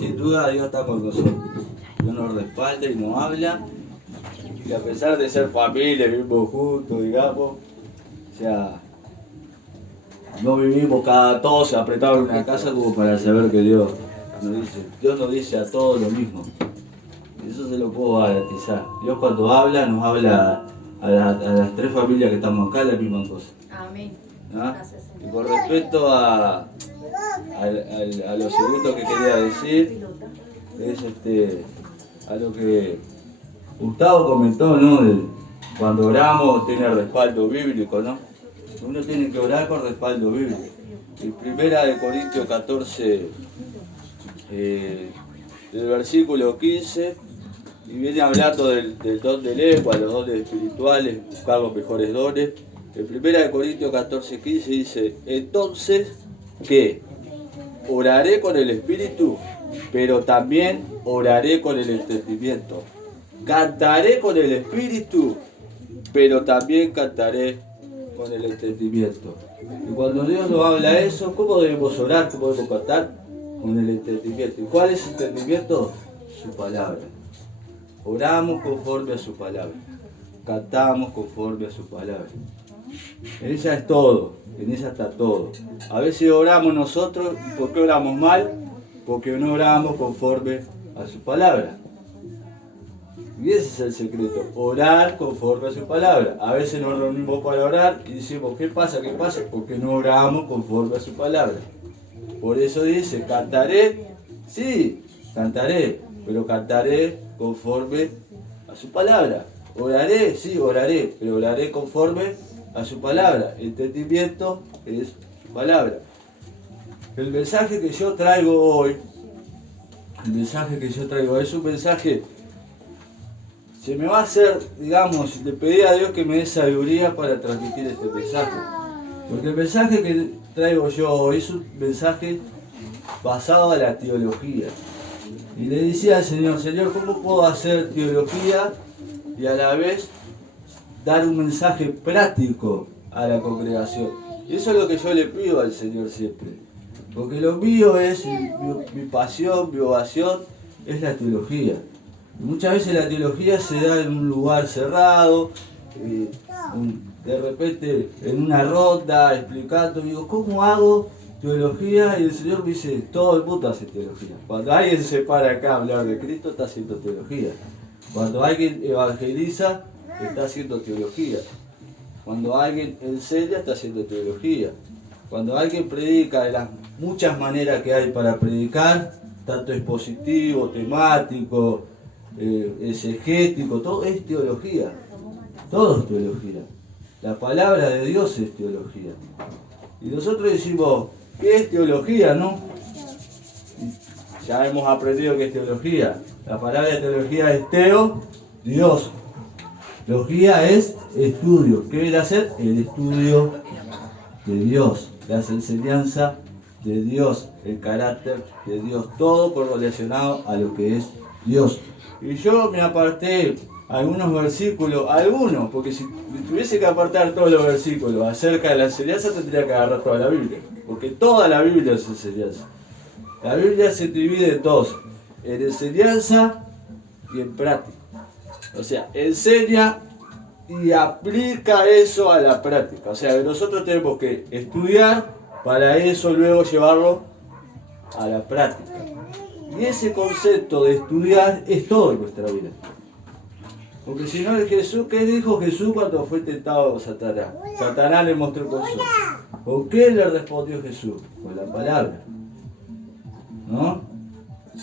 sin duda Dios está con nosotros. Dios nos respalda y nos habla. Y a pesar de ser familia, vivimos juntos, digamos, o sea, no vivimos todos apretados en una casa como para saber que Dios nos dice a todos lo mismo. Eso se lo puedo garantizar. Dios cuando habla, nos habla a las tres familias que estamos acá la misma cosa. Amén. ¿No? Y con respecto a lo segundo que quería decir, es a lo que Gustavo comentó, ¿no? Cuando oramos tiene respaldo bíblico, ¿no? Uno tiene que orar con respaldo bíblico. En 1 Corintios 14, del versículo 15, y viene hablando del don de lengua, los dones espirituales, buscar los mejores dones. En 1 Corintios 14, 15 dice, entonces, ¿qué? Oraré con el espíritu, pero también oraré con el entendimiento. Cantaré con el espíritu, pero también cantaré con el entendimiento. Y cuando Dios nos habla eso, ¿cómo debemos orar? ¿Cómo debemos cantar? Con el entendimiento. ¿Y cuál es el entendimiento? Su palabra. Oramos conforme a su palabra. Cantamos conforme a su palabra. En ella es todo, en ella está todo. A veces oramos nosotros, ¿y por qué oramos mal? Porque no oramos conforme a su palabra. Y ese es el secreto, orar conforme a su palabra. A veces nos reunimos para orar y decimos, ¿qué pasa? ¿Qué pasa? Porque no oramos conforme a su palabra. Por eso dice, cantaré, sí, cantaré, pero cantaré conforme a su palabra. Oraré, sí, oraré, pero oraré conforme a su palabra. Entendimiento es su palabra. El mensaje que yo traigo hoy, es un mensaje, se me va a hacer, digamos, le pedí a Dios que me dé sabiduría para transmitir este mensaje. Porque el mensaje que traigo yo hoy es un mensaje basado en la teología. Y le decía al Señor, Señor, ¿cómo puedo hacer teología y a la vez dar un mensaje práctico a la congregación? Y eso es lo que yo le pido al Señor siempre. Porque lo mío es, mi pasión, mi ovación, es la teología. Y muchas veces la teología se da en un lugar cerrado, de repente en una ronda, explicando, digo, ¿cómo hago teología? Y el Señor me dice, todo el mundo hace teología. Cuando alguien se para acá a hablar de Cristo, está haciendo teología. Cuando alguien evangeliza, está haciendo teología. Cuando alguien enseña, está haciendo teología. Cuando alguien predica de las muchas maneras que hay para predicar, tanto expositivo, temático, exegético, todo es teología. Todo es teología. La palabra de Dios es teología. Y nosotros decimos, ¿qué es teología, no? Ya hemos aprendido qué es teología. La palabra de teología es teo, Dios. Logía es estudio. ¿Qué viene a ser? El estudio de Dios, las enseñanzas de Dios, el carácter de Dios, todo correlacionado a lo que es Dios. Y yo me aparté algunos versículos, porque si tuviese que apartar todos los versículos acerca de la enseñanza, tendría que agarrar toda la Biblia, porque toda la Biblia es enseñanza. La Biblia se divide en dos, en enseñanza y en práctica. O sea, enseña y aplica eso a la práctica. O sea, nosotros tenemos que estudiar para eso luego llevarlo a la práctica. Y ese concepto de estudiar es todo en nuestra vida. Porque si no, Jesús, ¿qué dijo Jesús cuando fue tentado por Satanás? Satanás le mostró con su. ¿Con qué le respondió Jesús? Con la palabra. ¿No?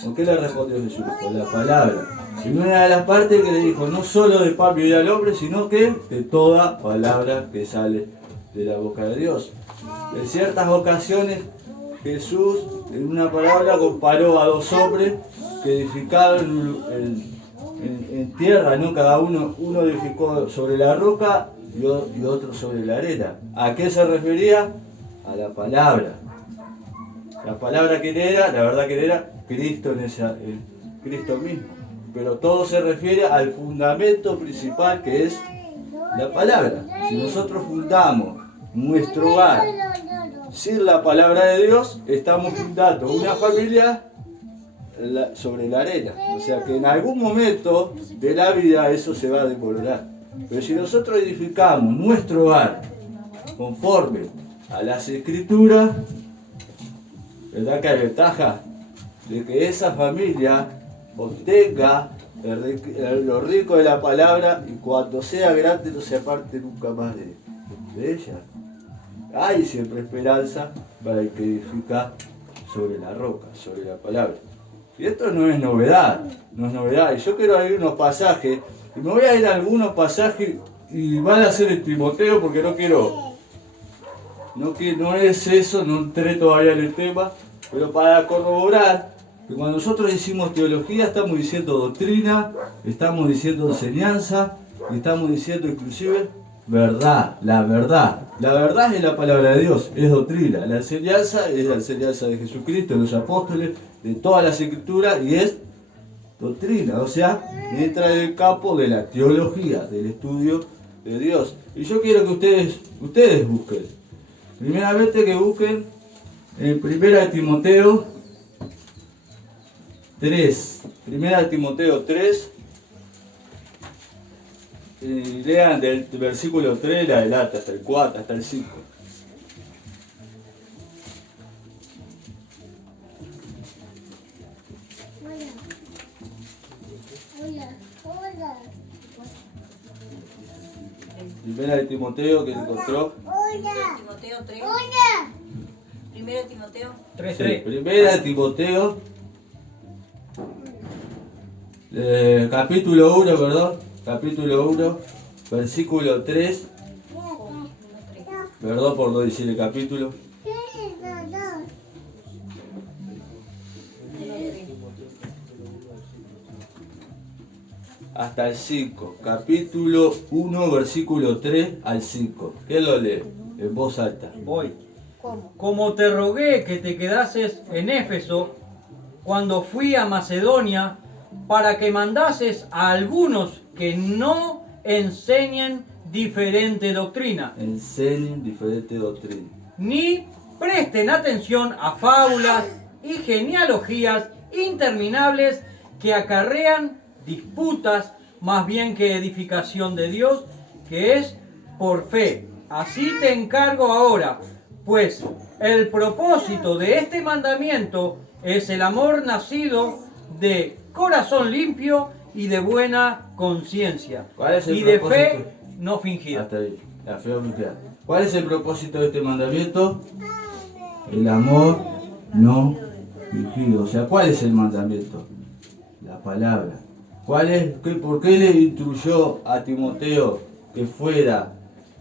¿Con qué le respondió Jesús? Con la palabra. Y una de las partes que le dijo, no solo de pan vivirá el hombre, sino que de toda palabra que sale de la boca de Dios. En ciertas ocasiones, Jesús, en una parábola, comparó a dos hombres que edificaron en tierra, ¿no? Cada uno edificó sobre la roca y otro sobre la arena. ¿A qué se refería? A la palabra. La palabra que era, la verdad que era Cristo Cristo mismo. Pero todo se refiere al fundamento principal que es la palabra. Si nosotros fundamos nuestro hogar sin la palabra de Dios, estamos fundando una familia sobre la arena. O sea que en algún momento de la vida eso se va a desmoronar. Pero si nosotros edificamos nuestro hogar conforme a las Escrituras, ¿verdad que hay ventaja de que esa familia obtenga lo rico de la palabra y cuando sea grande no se aparte nunca más de ella? Hay siempre esperanza para el que edifica sobre la roca, sobre la palabra. Y esto no es novedad, no es novedad. Y yo quiero ir unos pasajes, y me voy a ir a algunos pasajes y van a ser en Timoteo porque no es eso, no entré todavía en el tema, pero para corroborar que cuando nosotros decimos teología estamos diciendo doctrina, estamos diciendo enseñanza y estamos diciendo inclusive verdad, la verdad. La verdad es la palabra de Dios, es doctrina. La enseñanza es la enseñanza de Jesucristo, de los apóstoles, de todas las escrituras y es doctrina. O sea, entra en el campo de la teología, del estudio de Dios. Y yo quiero que ustedes busquen. Primeramente que busquen en 1 Timoteo 3. 1 Timoteo 3. Y lean del versículo 3 en adelante, hasta el 4, hasta el 5. Primera de Timoteo que encontró. Timoteo 3. Primera de Timoteo 3. Sí, Primera de Timoteo, capítulo 1, perdón. Capítulo 1, versículo 3. Perdón por no decir el capítulo. Hasta el 5. Capítulo 1, versículo 3 al 5. ¿Quién lo lee? En voz alta. Voy. Como te rogué que te quedases en Éfeso cuando fui a Macedonia, para que mandases a algunos que no enseñen diferente doctrina. Enseñen diferente doctrina. Ni presten atención a fábulas y genealogías interminables que acarrean disputas más bien que edificación de Dios, que es por fe. Así te encargo ahora, pues el propósito de este mandamiento es el amor nacido de corazón limpio y de buena conciencia, y de fe no fingida. Hasta ahí, la fe no fingida. ¿Cuál es el propósito de este mandamiento? El amor no fingido. O sea, ¿cuál es el mandamiento? La palabra. ¿Por qué le instruyó a Timoteo que fuera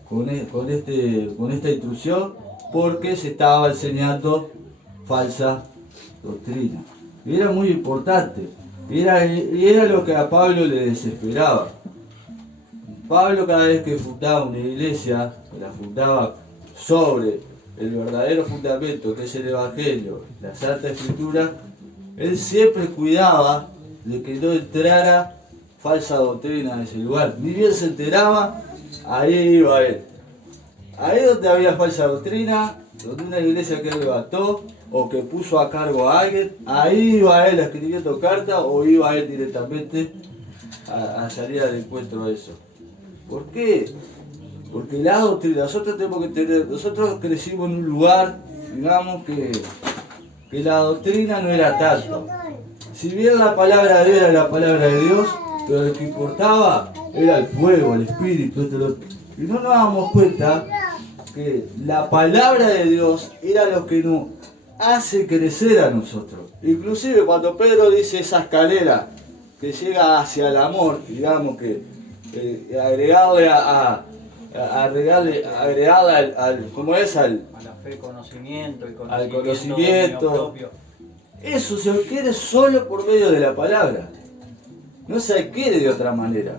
con esta instrucción? Porque se estaba enseñando falsa doctrina. Y era muy importante. Y era lo que a Pablo le desesperaba. Pablo cada vez que fundaba una iglesia, la fundaba sobre el verdadero fundamento que es el Evangelio, la Santa Escritura, él siempre cuidaba de que no entrara falsa doctrina en ese lugar. Ni bien se enteraba, ahí iba él. Ahí donde había falsa doctrina, donde una iglesia que él levantó o que puso a cargo a alguien, ahí iba él escribiendo cartas o iba él directamente a salir al encuentro de eso. ¿Por qué? Porque la doctrina, nosotros crecimos en un lugar, digamos que la doctrina no era tanto. Si bien la palabra de Dios era la palabra de Dios, pero lo que importaba era el fuego, el espíritu, y no nos damos cuenta que la palabra de Dios era lo que nos hace crecer a nosotros. Inclusive cuando Pedro dice esa escalera que llega hacia el amor, digamos que agregarle ¿cómo es? A la fe, conocimiento, al dominio conocimiento. propio. Eso se adquiere solo por medio de la palabra. No se adquiere de otra manera.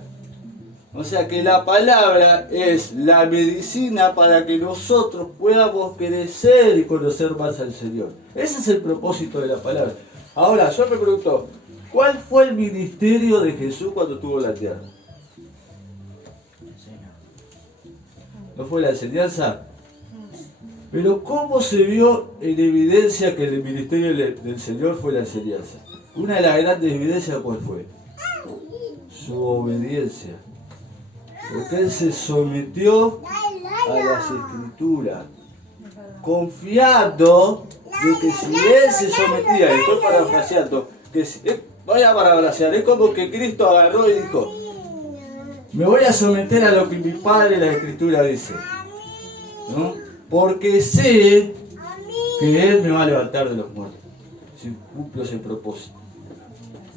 O sea que la palabra es la medicina para que nosotros podamos crecer y conocer más al Señor. Ese es el propósito de la palabra. Ahora, yo me pregunto, ¿cuál fue el ministerio de Jesús cuando estuvo en la tierra? ¿No fue la enseñanza? Pero ¿cómo se vio en evidencia que el ministerio del Señor fue la enseñanza? Una de las grandes evidencias, ¿cuál fue? Su obediencia. Porque Él se sometió a las Escrituras, confiando de que si Él se sometía, y estoy parafraseando, que si, voy a parafrasear, es como que Cristo agarró y dijo, me voy a someter a lo que mi Padre la Escritura dice, ¿no? Porque sé que Él me va a levantar de los muertos, si cumplo ese propósito.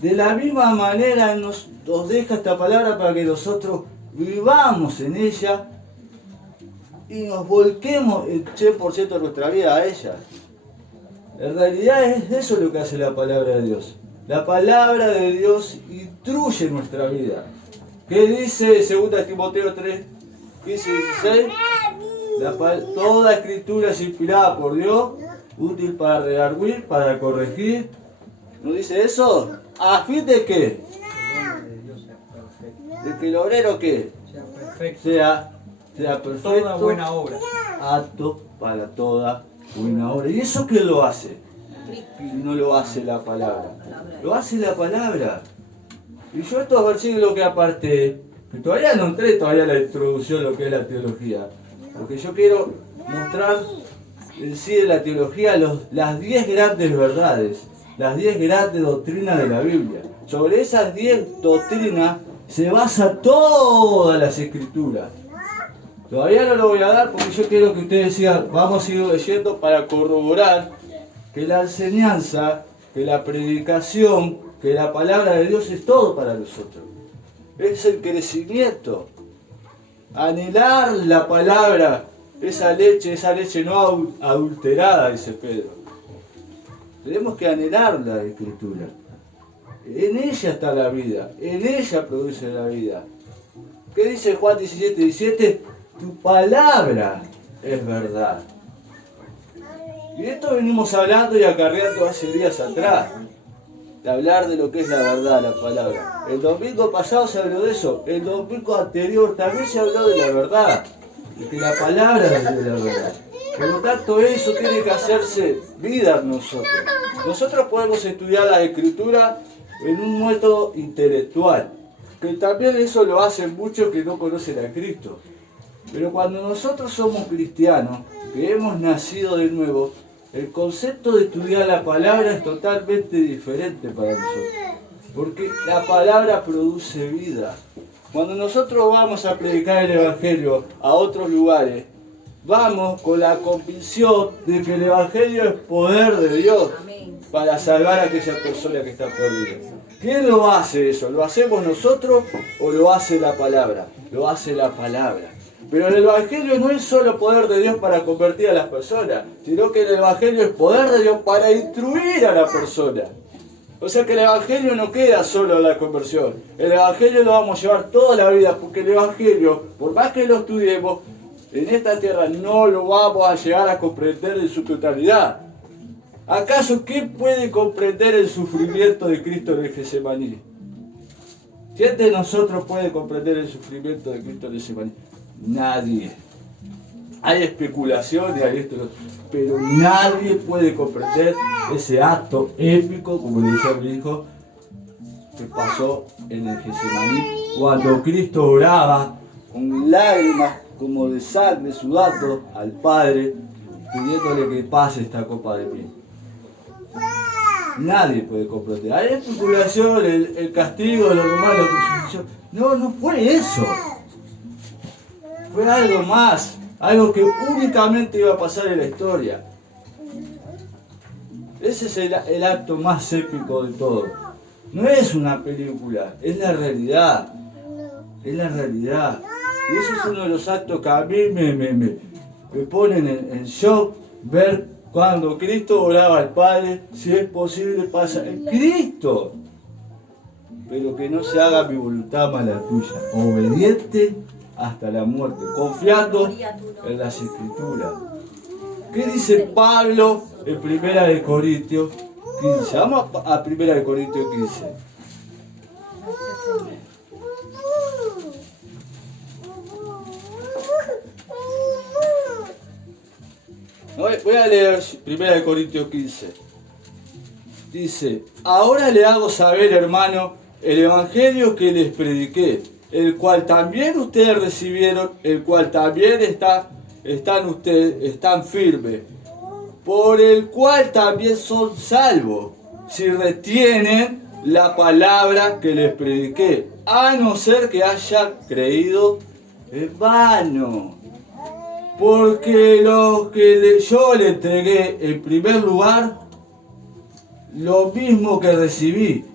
De la misma manera nos deja esta palabra para que nosotros vivamos en ella y nos volquemos el 100% de nuestra vida a ella. En realidad es eso lo que hace la palabra de Dios. La palabra de Dios instruye nuestra vida. ¿Qué dice 2 Timoteo 3, 15 y 16? Toda escritura es inspirada por Dios, útil para redarguir, para corregir. ¿No dice eso? ¿A fin de qué? De que el obrero ¿qué? Sea perfecto. Toda buena obra. Apto para toda buena obra. ¿Y eso qué lo hace? No lo hace la palabra. Lo hace la palabra. Y yo estos versículos que aparté, que todavía no entré todavía la introducción de lo que es la teología. Porque yo quiero mostrar en sí de la teología las 10 grandes verdades, las 10 grandes doctrinas de la Biblia. Sobre esas 10 doctrinas se basa todas las escrituras. Todavía no lo voy a dar porque yo quiero que ustedes sigan, vamos a ir leyendo para corroborar que la enseñanza, que la predicación, que la palabra de Dios es todo para nosotros. Es el crecimiento. Anhelar la palabra, esa leche no adulterada, dice Pedro. Tenemos que anhelar la Escritura. En ella está la vida, en ella produce la vida. ¿Qué dice Juan 17:17? Tu palabra es verdad. Y de esto venimos hablando y acarreando hace días atrás. De hablar de lo que es la verdad, la palabra. El domingo pasado se habló de eso. El domingo anterior también se habló de la verdad. De que la palabra es de la verdad. Por lo tanto, eso tiene que hacerse vida en nosotros. Nosotros podemos estudiar la Escritura en un método intelectual. Que también eso lo hacen muchos que no conocen a Cristo. Pero cuando nosotros somos cristianos, que hemos nacido de nuevo, el concepto de estudiar la palabra es totalmente diferente para nosotros. Porque la palabra produce vida. Cuando nosotros vamos a predicar el Evangelio a otros lugares, vamos con la convicción de que el Evangelio es poder de Dios para salvar a aquella persona que está perdida. ¿Quién lo hace eso? ¿Lo hacemos nosotros o lo hace la palabra? Lo hace la palabra. Pero el Evangelio no es solo poder de Dios para convertir a las personas, sino que el Evangelio es poder de Dios para instruir a la persona. O sea que el Evangelio no queda solo en la conversión. El Evangelio lo vamos a llevar toda la vida, porque el Evangelio, por más que lo estudiemos, en esta tierra no lo vamos a llegar a comprender en su totalidad. ¿Acaso quién puede comprender el sufrimiento de Cristo en el Getsemaní? ¿Quién de nosotros puede comprender el sufrimiento de Cristo en el Getsemaní? Nadie. Hay especulaciones, hay esto, pero nadie puede comprender ese acto épico, como le decía mi hijo, que pasó en el Getsemaní, cuando Cristo oraba con lágrimas como de sangre sudando al Padre, pidiéndole que pase esta copa de mí. Nadie puede comprender. Hay especulación, el castigo de los romanos, no fue eso. Fue algo más, algo que únicamente iba a pasar en la historia. Ese es el acto más épico de todo. No es una película, es la realidad. Es la realidad. Y ese es uno de los actos que a mí me ponen en shock, ver cuando Cristo oraba al Padre, si es posible pasa en Cristo. Pero que no se haga mi voluntad más la tuya. Obediente hasta la muerte, confiando en las Escrituras. ¿Qué dice Pablo en 1 Corintios 15? Vamos a 1 Corintios 15. Voy a leer 1 Corintios 15. Dice, ahora le hago saber, hermano, el evangelio que les prediqué, el cual también ustedes recibieron, el cual también están firmes, por el cual también son salvos, si retienen la palabra que les prediqué, a no ser que hayan creído en vano. Porque lo que yo le entregué en primer lugar, lo mismo que recibí.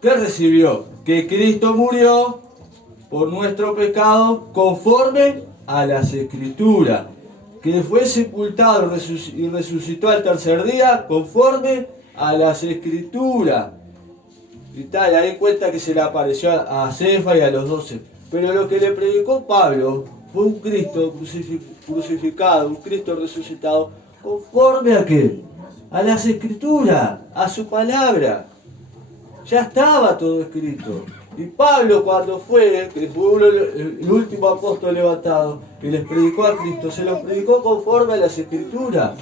¿Qué recibió? Que Cristo murió por nuestro pecado conforme a las Escrituras, que fue sepultado y resucitó al tercer día conforme a las Escrituras. Y tal, ahí cuenta que se le apareció a Cefa y a los 12. Pero lo que le predicó Pablo fue un Cristo crucificado, un Cristo resucitado, conforme a qué? A las Escrituras, a su palabra. Ya estaba todo escrito. Y Pablo, cuando que fue el último apóstol levantado, que les predicó a Cristo, se los predicó conforme a las Escrituras.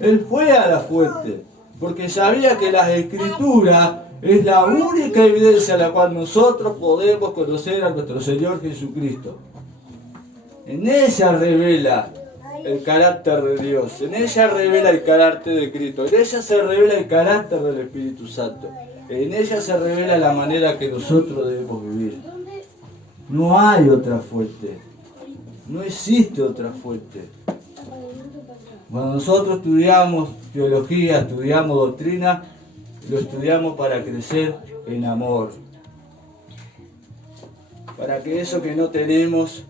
Él fue a la fuente, porque sabía que las Escrituras es la única evidencia a la cual nosotros podemos conocer a nuestro Señor Jesucristo. En ella revela el carácter de Dios, en ella revela el carácter de Cristo, en ella se revela el carácter del Espíritu Santo, en ella se revela la manera que nosotros debemos vivir. No hay otra fuente, no existe otra fuente. Cuando nosotros estudiamos teología, estudiamos doctrina, lo estudiamos para crecer en amor, para que eso que no tenemos,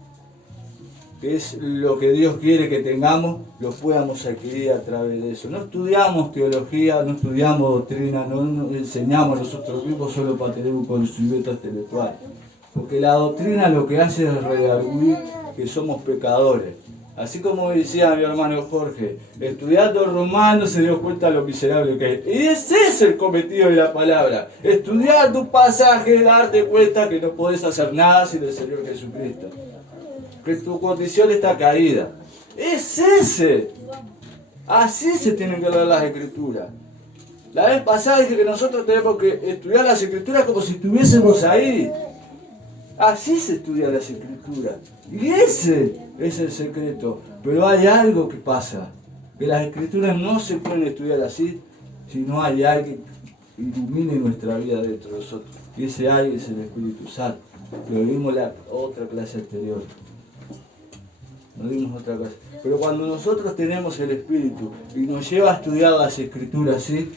que es lo que Dios quiere que tengamos, lo podamos adquirir a través de eso. No estudiamos teología, no estudiamos doctrina, no nos enseñamos nosotros mismos solo para tener un conocimiento intelectual. Porque la doctrina lo que hace es redarguir que somos pecadores. Así como decía mi hermano Jorge, estudiando Romanos se dio cuenta de lo miserable que es. Y ese es el cometido de la palabra. Estudiando un pasaje, darte cuenta que no podés hacer nada sin el Señor Jesucristo. Que tu condición está caída. Es ese. Así se tienen que leer las Escrituras. La vez pasada dije que nosotros tenemos que estudiar las Escrituras como si estuviésemos ahí. Así se estudia las Escrituras. Y ese es el secreto. Pero hay algo que pasa. Que las Escrituras no se pueden estudiar así si no hay alguien que ilumine nuestra vida dentro de nosotros. Y ese alguien es el Espíritu Santo. Lo vimos en la otra clase anterior. No vimos otra cosa. Pero cuando nosotros tenemos el Espíritu y nos lleva a estudiar las Escrituras así,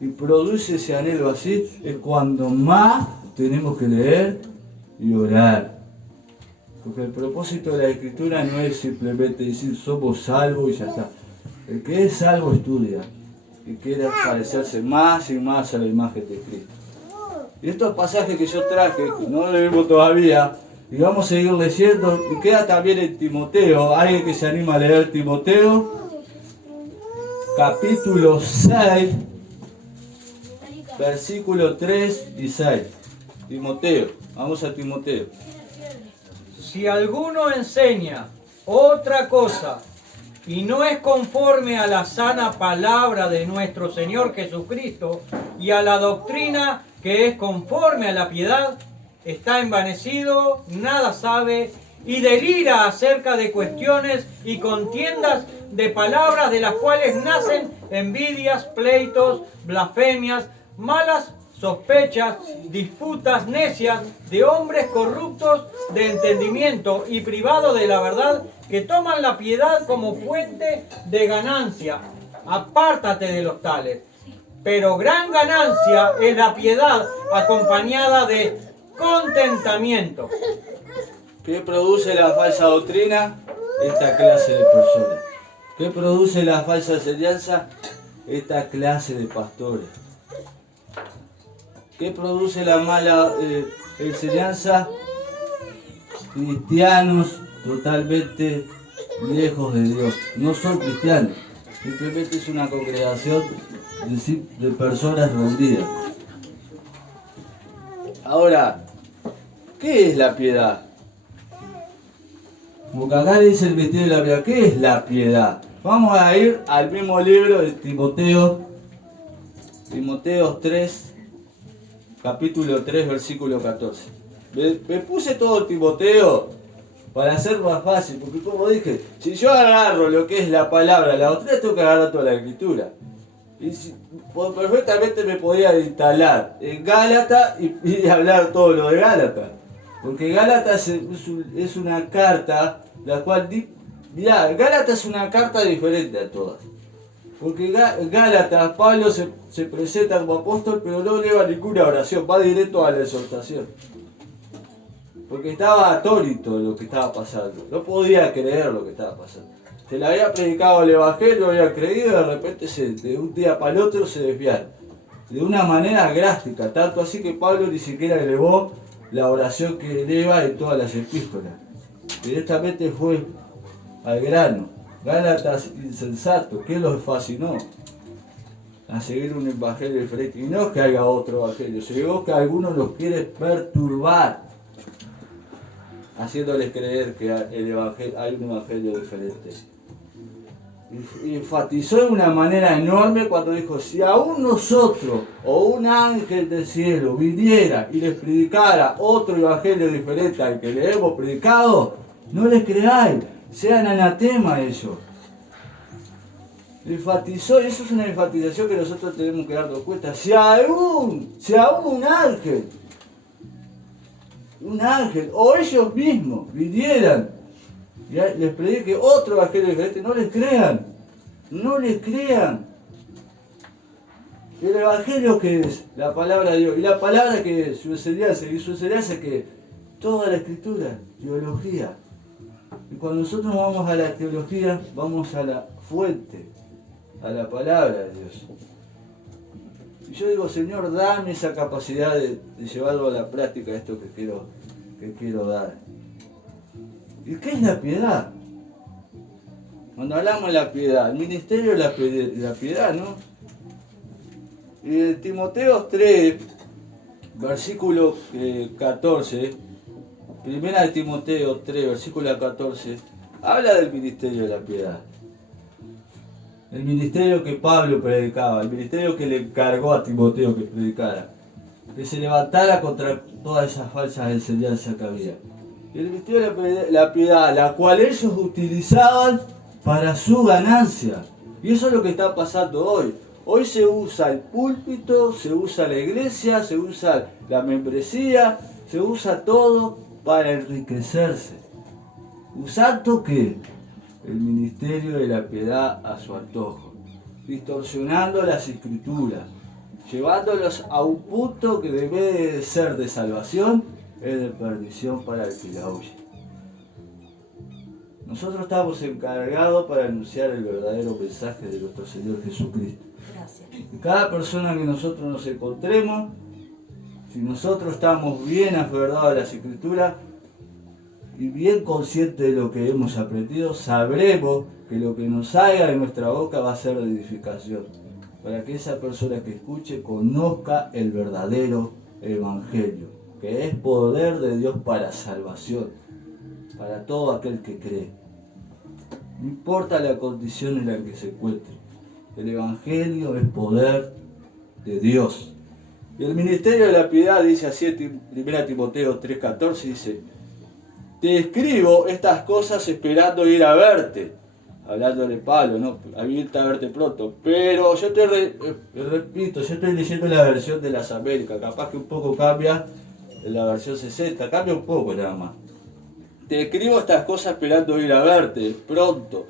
y produce ese anhelo así, es cuando más tenemos que leer y orar. Porque el propósito de la Escritura no es simplemente decir somos salvos y ya está. El que es salvo estudia y quiere parecerse más y más a la imagen de Cristo. Y estos pasajes que yo traje, que no lo vimos todavía, y vamos a seguir leyendo, y queda también en Timoteo. ¿Alguien que se anima a leer Timoteo? Capítulo 6, versículos 3 y 6. Timoteo, vamos a Timoteo. Si alguno enseña otra cosa y no es conforme a la sana palabra de nuestro Señor Jesucristo y a la doctrina que es conforme a la piedad, está envanecido, nada sabe y delira acerca de cuestiones y contiendas de palabras de las cuales nacen envidias, pleitos, blasfemias, malas sospechas, disputas necias de hombres corruptos de entendimiento y privados de la verdad, que toman la piedad como fuente de ganancia. Apártate de los tales. Pero gran ganancia es la piedad acompañada de contentamiento. ¿Qué produce la falsa doctrina? Esta clase de personas. ¿Qué produce la falsa enseñanza? Esta clase de pastores. ¿Qué produce la mala enseñanza? Cristianos totalmente lejos de Dios. No son cristianos, simplemente es una congregación de personas rendidas. Ahora, ¿qué es la piedad? Como que acá dice el vestido de la piedad. ¿Qué es la piedad? Vamos a ir al mismo libro de Timoteo 3, capítulo 3, versículo 14. Me puse todo Timoteo para hacer más fácil, porque como dije, si yo agarro lo que es la palabra, la otra, tengo que agarrar toda la escritura. Y perfectamente me podía instalar en Gálatas y hablar todo lo de Gálatas. Porque Gálatas es una carta, la cual, mirá, Gálatas es una carta diferente a todas. Porque Gálatas, Pablo se presenta como apóstol, pero no lleva ninguna oración, va directo a la exhortación. Porque estaba atónito de lo que estaba pasando, no podía creer lo que estaba pasando. Se le había predicado el evangelio, había creído y de repente de un día para el otro se desviaron. De una manera drástica, tanto así que Pablo ni siquiera elevó la oración que eleva en todas las epístolas. Directamente fue al grano. Gálatas insensato, ¿qué los fascinó? A seguir un evangelio diferente. Y no es que haya otro evangelio, sino que algunos los quiere perturbar, haciéndoles creer que hay un evangelio diferente. Y enfatizó de una manera enorme cuando dijo, si aún nosotros o un ángel del cielo viniera y les predicara otro evangelio diferente al que le hemos predicado, no les creáis, sean anatema ellos. Enfatizó, y eso es una enfatización que nosotros tenemos que darnos cuenta, si aún un ángel o ellos mismos vinieran y les predique otro evangelio diferente, no les crean, no les crean. ¿El evangelio qué es? La palabra de Dios. ¿Y la palabra qué es? Su enseñanza. ¿Y su enseñanza qué es? Toda la escritura, teología. Y cuando nosotros vamos a la teología, vamos a la fuente, a la palabra de Dios. Y yo digo, Señor, dame esa capacidad de llevarlo a la práctica, esto que quiero dar. ¿Y qué es la piedad? Cuando hablamos de la piedad, el ministerio de la piedad, ¿no? Y en Timoteo 3, versículo 14, primera de Timoteo 3, versículo 14, habla del ministerio de la piedad. El ministerio que Pablo predicaba, el ministerio que le encargó a Timoteo que predicara, que se levantara contra todas esas falsas enseñanzas que había. Y el ministerio de la piedad, la cual ellos utilizaban para su ganancia. Y eso es lo que está pasando hoy. Hoy se usa el púlpito, se usa la iglesia, se usa la membresía, se usa todo para enriquecerse. ¿Usando qué? El ministerio de la piedad a su antojo, distorsionando las escrituras, llevándolos a un punto que debe de ser de salvación, es de perdición para el que la oye. Nosotros estamos encargados para anunciar el verdadero mensaje de nuestro Señor Jesucristo. Gracias. Y cada persona que nosotros nos encontremos, si nosotros estamos bien aferrados a las escrituras y bien conscientes de lo que hemos aprendido, sabremos que lo que nos salga de nuestra boca va a ser de edificación, para que esa persona que escuche conozca el verdadero evangelio, que es poder de Dios para salvación, para todo aquel que cree. No importa la condición en la que se encuentre, el evangelio es poder de Dios. Y el ministerio de la piedad dice así en 1 Timoteo 3:14, dice: te escribo estas cosas esperando ir a verte. Hablándole Pablo, ¿no? A irte a verte pronto. Pero yo repito, yo estoy leyendo la versión de las Américas. Capaz que un poco cambia en la versión 60. Cambia un poco nada más. Te escribo estas cosas esperando ir a verte pronto.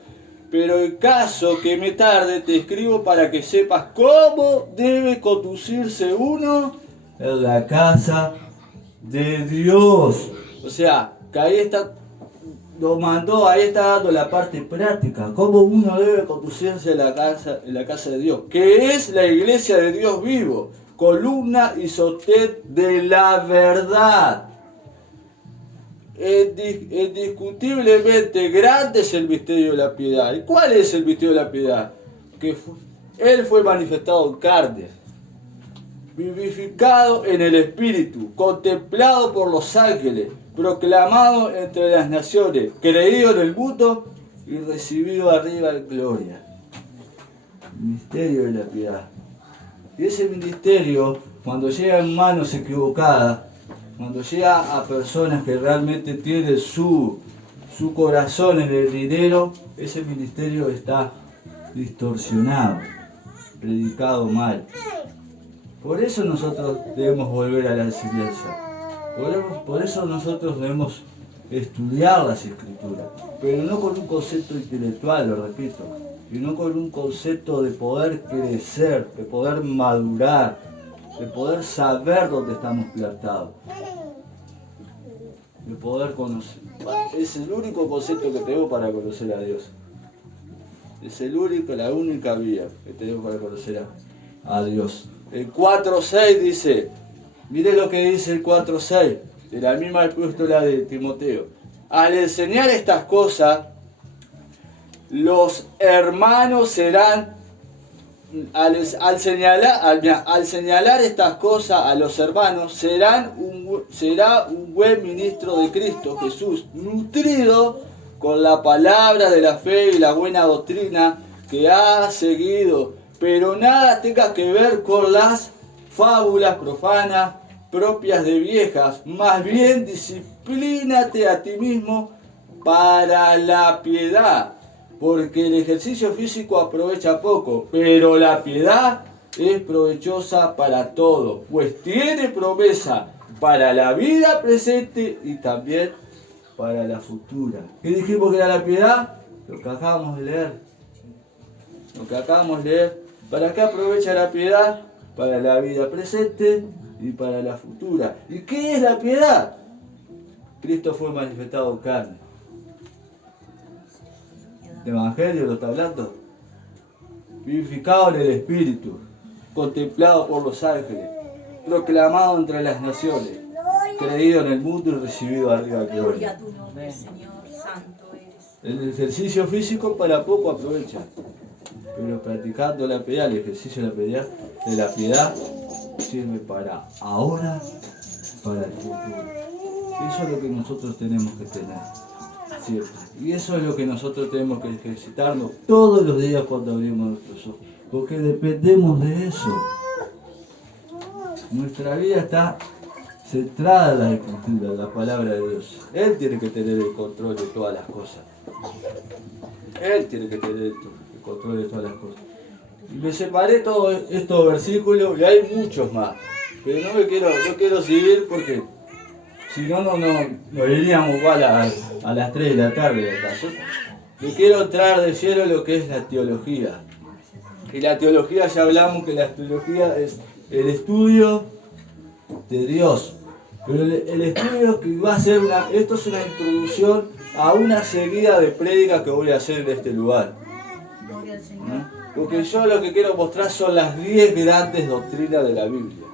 Pero en caso que me tarde, te escribo para que sepas cómo debe conducirse uno en la casa de Dios. O sea, que ahí está, lo mandó, ahí está dando la parte práctica, cómo uno debe conducirse en la casa de Dios, que es la iglesia de Dios vivo, columna y sostén de la verdad. Indiscutiblemente grande es el misterio de la piedad. ¿Y cuál es el misterio de la piedad? Que Él fue manifestado en carne, vivificado en el Espíritu, contemplado por los ángeles, proclamado entre las naciones, creído en el mundo y recibido arriba en gloria. Ministerio de la piedad. Y ese ministerio, cuando llega en manos equivocadas, cuando llega a personas que realmente tienen su corazón en el dinero, ese ministerio está distorsionado, predicado mal. Por eso nosotros debemos volver a la enseñanza. Por eso nosotros debemos estudiar las Escrituras, pero no con un concepto intelectual, lo repito, sino con un concepto de poder crecer, de poder madurar, de poder saber dónde estamos plantados, de poder conocer. Es el único concepto que tengo para conocer a Dios. Es la única vía que tenemos para conocer a Dios. El 4.6 dice, mire lo que dice el 4.6 de la misma epístola de Timoteo. Al enseñar estas cosas, los hermanos serán, al señalar estas cosas a los hermanos, será un buen ministro de Cristo Jesús, nutrido con la palabra de la fe y la buena doctrina que ha seguido, pero nada tenga que ver con las fábulas profanas propias de viejas, más bien disciplínate a ti mismo para la piedad, porque el ejercicio físico aprovecha poco, pero la piedad es provechosa para todo, pues tiene promesa para la vida presente y también para la futura. ¿Qué dijimos que era la piedad? Lo que acabamos de leer. ¿Para qué aprovecha la piedad? Para la vida presente y para la futura. ¿Y qué es la piedad? Cristo fue manifestado en carne. ¿El Evangelio lo está hablando? Vivificado en el Espíritu, contemplado por los ángeles, proclamado entre las naciones, creído en el mundo y recibido arriba de gloria. Gloria a tu nombre, Señor, santo eres. El ejercicio físico para poco aprovecha, pero practicando la piedad, el ejercicio de la piedad sirve para ahora, para el futuro. Eso es lo que nosotros tenemos que tener, ¿cierto? Y eso es lo que nosotros tenemos que ejercitarnos todos los días cuando abrimos nuestros ojos, porque dependemos de eso. Nuestra vida está centrada en la Escritura, en la palabra de Dios. Él tiene que tener el control de todas las cosas. Él tiene que tener el control de todas las cosas. Y me separé todos estos versículos y hay muchos más. Pero no quiero seguir porque si no, nos iríamos igual a las 3 de la tarde. Yo quiero entrar de lleno en lo que es la teología. Y la teología, ya hablamos que la teología es el estudio de Dios. Pero el estudio que va a ser esto es una introducción a una seguida de prédicas que voy a hacer en este lugar. Gloria al Señor. ¿No? Porque yo lo que quiero mostrar son las 10 grandes doctrinas de la Biblia.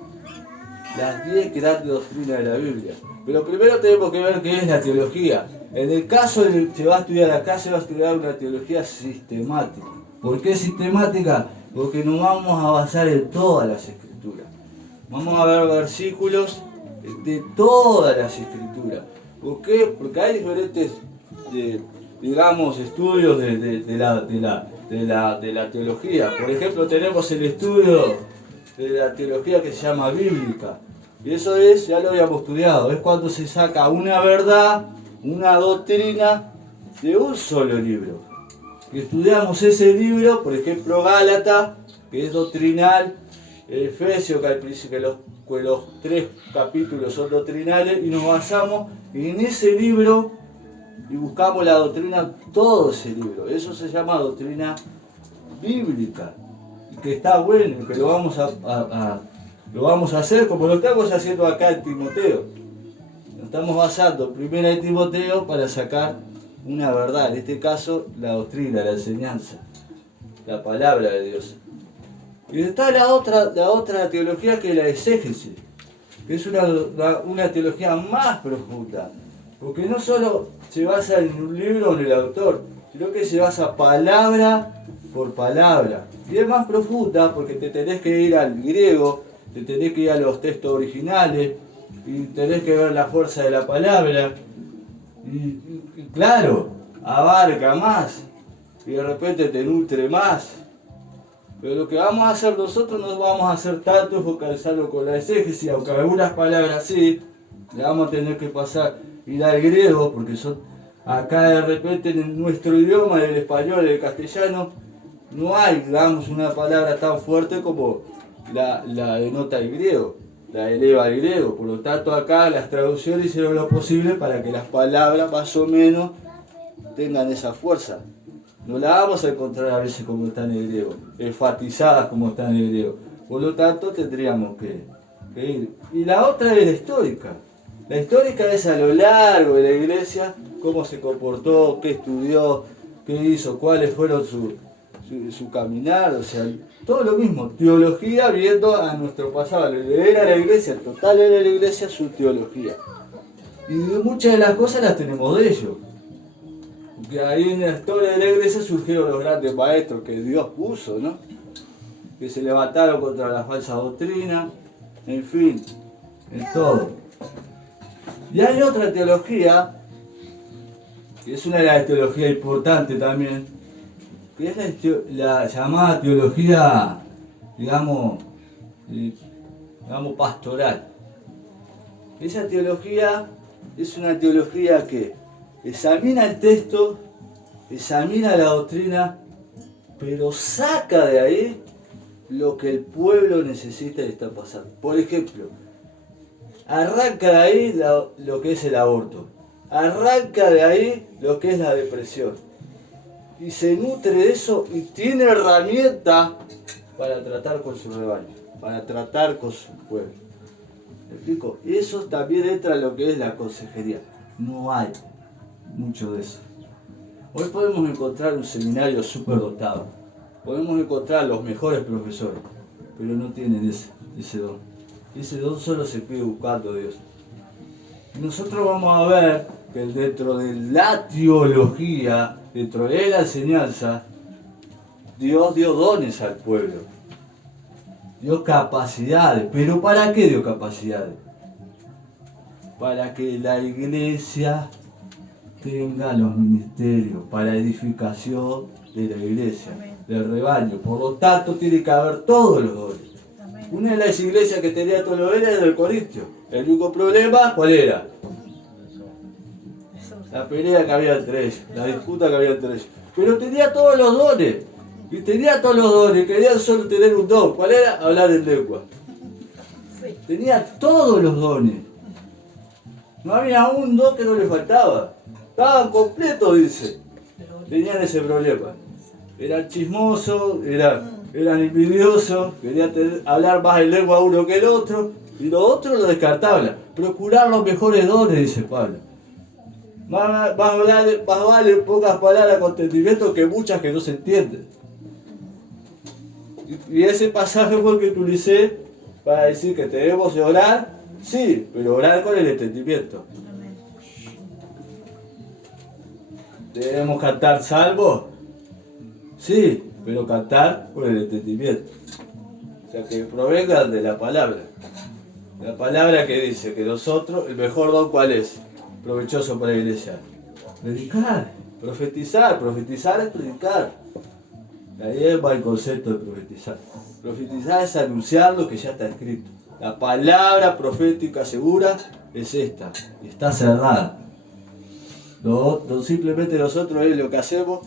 Las 10 grandes doctrinas de la Biblia. Pero primero tenemos que ver qué es la teología. En el caso de que se va a estudiar acá, se va a estudiar una teología sistemática. ¿Por qué sistemática? Porque nos vamos a basar en todas las Escrituras. Vamos a ver versículos de todas las Escrituras. ¿Por qué? Porque hay diferentes, estudios de la teología. Por ejemplo, tenemos el estudio de la teología que se llama bíblica. Y eso es, ya lo habíamos estudiado, es cuando se saca una verdad, una doctrina de un solo libro. Y estudiamos ese libro, por ejemplo Gálatas, que es doctrinal, Efesios, que al principio los 3 capítulos son doctrinales, y nos basamos en ese libro y buscamos la doctrina, todo ese libro. Eso se llama doctrina bíblica, y que está bueno, y que lo vamos a hacer como lo estamos haciendo acá en Timoteo. Nos estamos basando en 1 Timoteo para sacar una verdad, en este caso la doctrina, la enseñanza, la palabra de Dios. Y está la otra teología, que es la exégesis, que es una teología más profunda, porque no solo se basa en un libro o en el autor, sino que se basa palabra por palabra. Y es más profunda porque te tenés que ir al griego, te tenés que ir a los textos originales, y tenés que ver la fuerza de la palabra. Y claro, abarca más y de repente te nutre más. Pero lo que vamos a hacer nosotros no vamos a hacer tanto focalizarlo con la exégesis, aunque algunas palabras sí, le vamos a tener que pasar, ir al griego, porque son acá de repente en nuestro idioma, el español, el castellano, no hay, digamos, una palabra tan fuerte como la denota el griego, la eleva el griego. Por lo tanto, acá las traducciones hicieron lo posible para que las palabras más o menos tengan esa fuerza. No la vamos a encontrar a veces como está en el griego, enfatizadas como está en el griego. Por lo tanto, tendríamos que ir. Y la otra es la histórica. La histórica es a lo largo de la iglesia, cómo se comportó, qué estudió, qué hizo, cuáles fueron su caminar, o sea, todo lo mismo. Teología viendo a nuestro pasado. Leer a la iglesia, total leer a la iglesia su teología. Y muchas de las cosas las tenemos de ellos. Que ahí en la historia de la iglesia surgieron los grandes maestros que Dios puso, ¿no? Que se levantaron contra la falsa doctrina, en fin, en todo. Y hay otra teología, que es una de las teologías importantes también, que es la llamada teología, digamos, pastoral. Esa teología es una teología que examina el texto, examina la doctrina, pero saca de ahí lo que el pueblo necesita y está pasando. Por ejemplo, arranca de ahí lo que es el aborto, arranca de ahí lo que es la depresión, y se nutre de eso y tiene herramientas para tratar con su rebaño, para tratar con su pueblo. ¿Me explico? Y eso también entra en lo que es la consejería. No hay mucho de eso. Hoy podemos encontrar un seminario súper dotado, podemos encontrar los mejores profesores, pero no tienen ese don. Ese don solo se pide buscando a Dios. Y nosotros vamos a ver que dentro de la teología, dentro de la enseñanza, Dios dio dones al pueblo, dio capacidades. ¿Pero para qué dio capacidades? Para que la iglesia tenga los ministerios para edificación de la iglesia, del rebaño. Por lo tanto, tiene que haber todos los dones. Una de las iglesias que tenía todos los dones era el Corintio. El único problema, ¿cuál era? La pelea que había entre ellos, la disputa que había entre ellos. Pero tenía todos los dones. Y tenía todos los dones. Querían solo tener un don. ¿Cuál era? Hablar en lengua. Tenía todos los dones. No había un don que no le faltaba. Estaban completos, dice. Tenían ese problema. Eran chismosos, eran envidiosos, querían hablar más en lengua uno que el otro, y los otros lo descartaban. Procurar los mejores dones, dice Pablo. Más vale pocas palabras con entendimiento que muchas que no se entienden. Y ese pasaje fue el que utilicé para decir que debemos de orar, sí, pero orar con el entendimiento. ¿Debemos cantar salmos? Sí, pero cantar con el entendimiento. O sea, que provengan de la palabra. La palabra que dice que nosotros, el mejor don, ¿cuál es? Provechoso para la iglesia. Predicar, profetizar. Profetizar es predicar. Ahí va el concepto de profetizar. Profetizar es anunciar lo que ya está escrito. La palabra profética segura es esta. Y está cerrada. No, simplemente nosotros lo que hacemos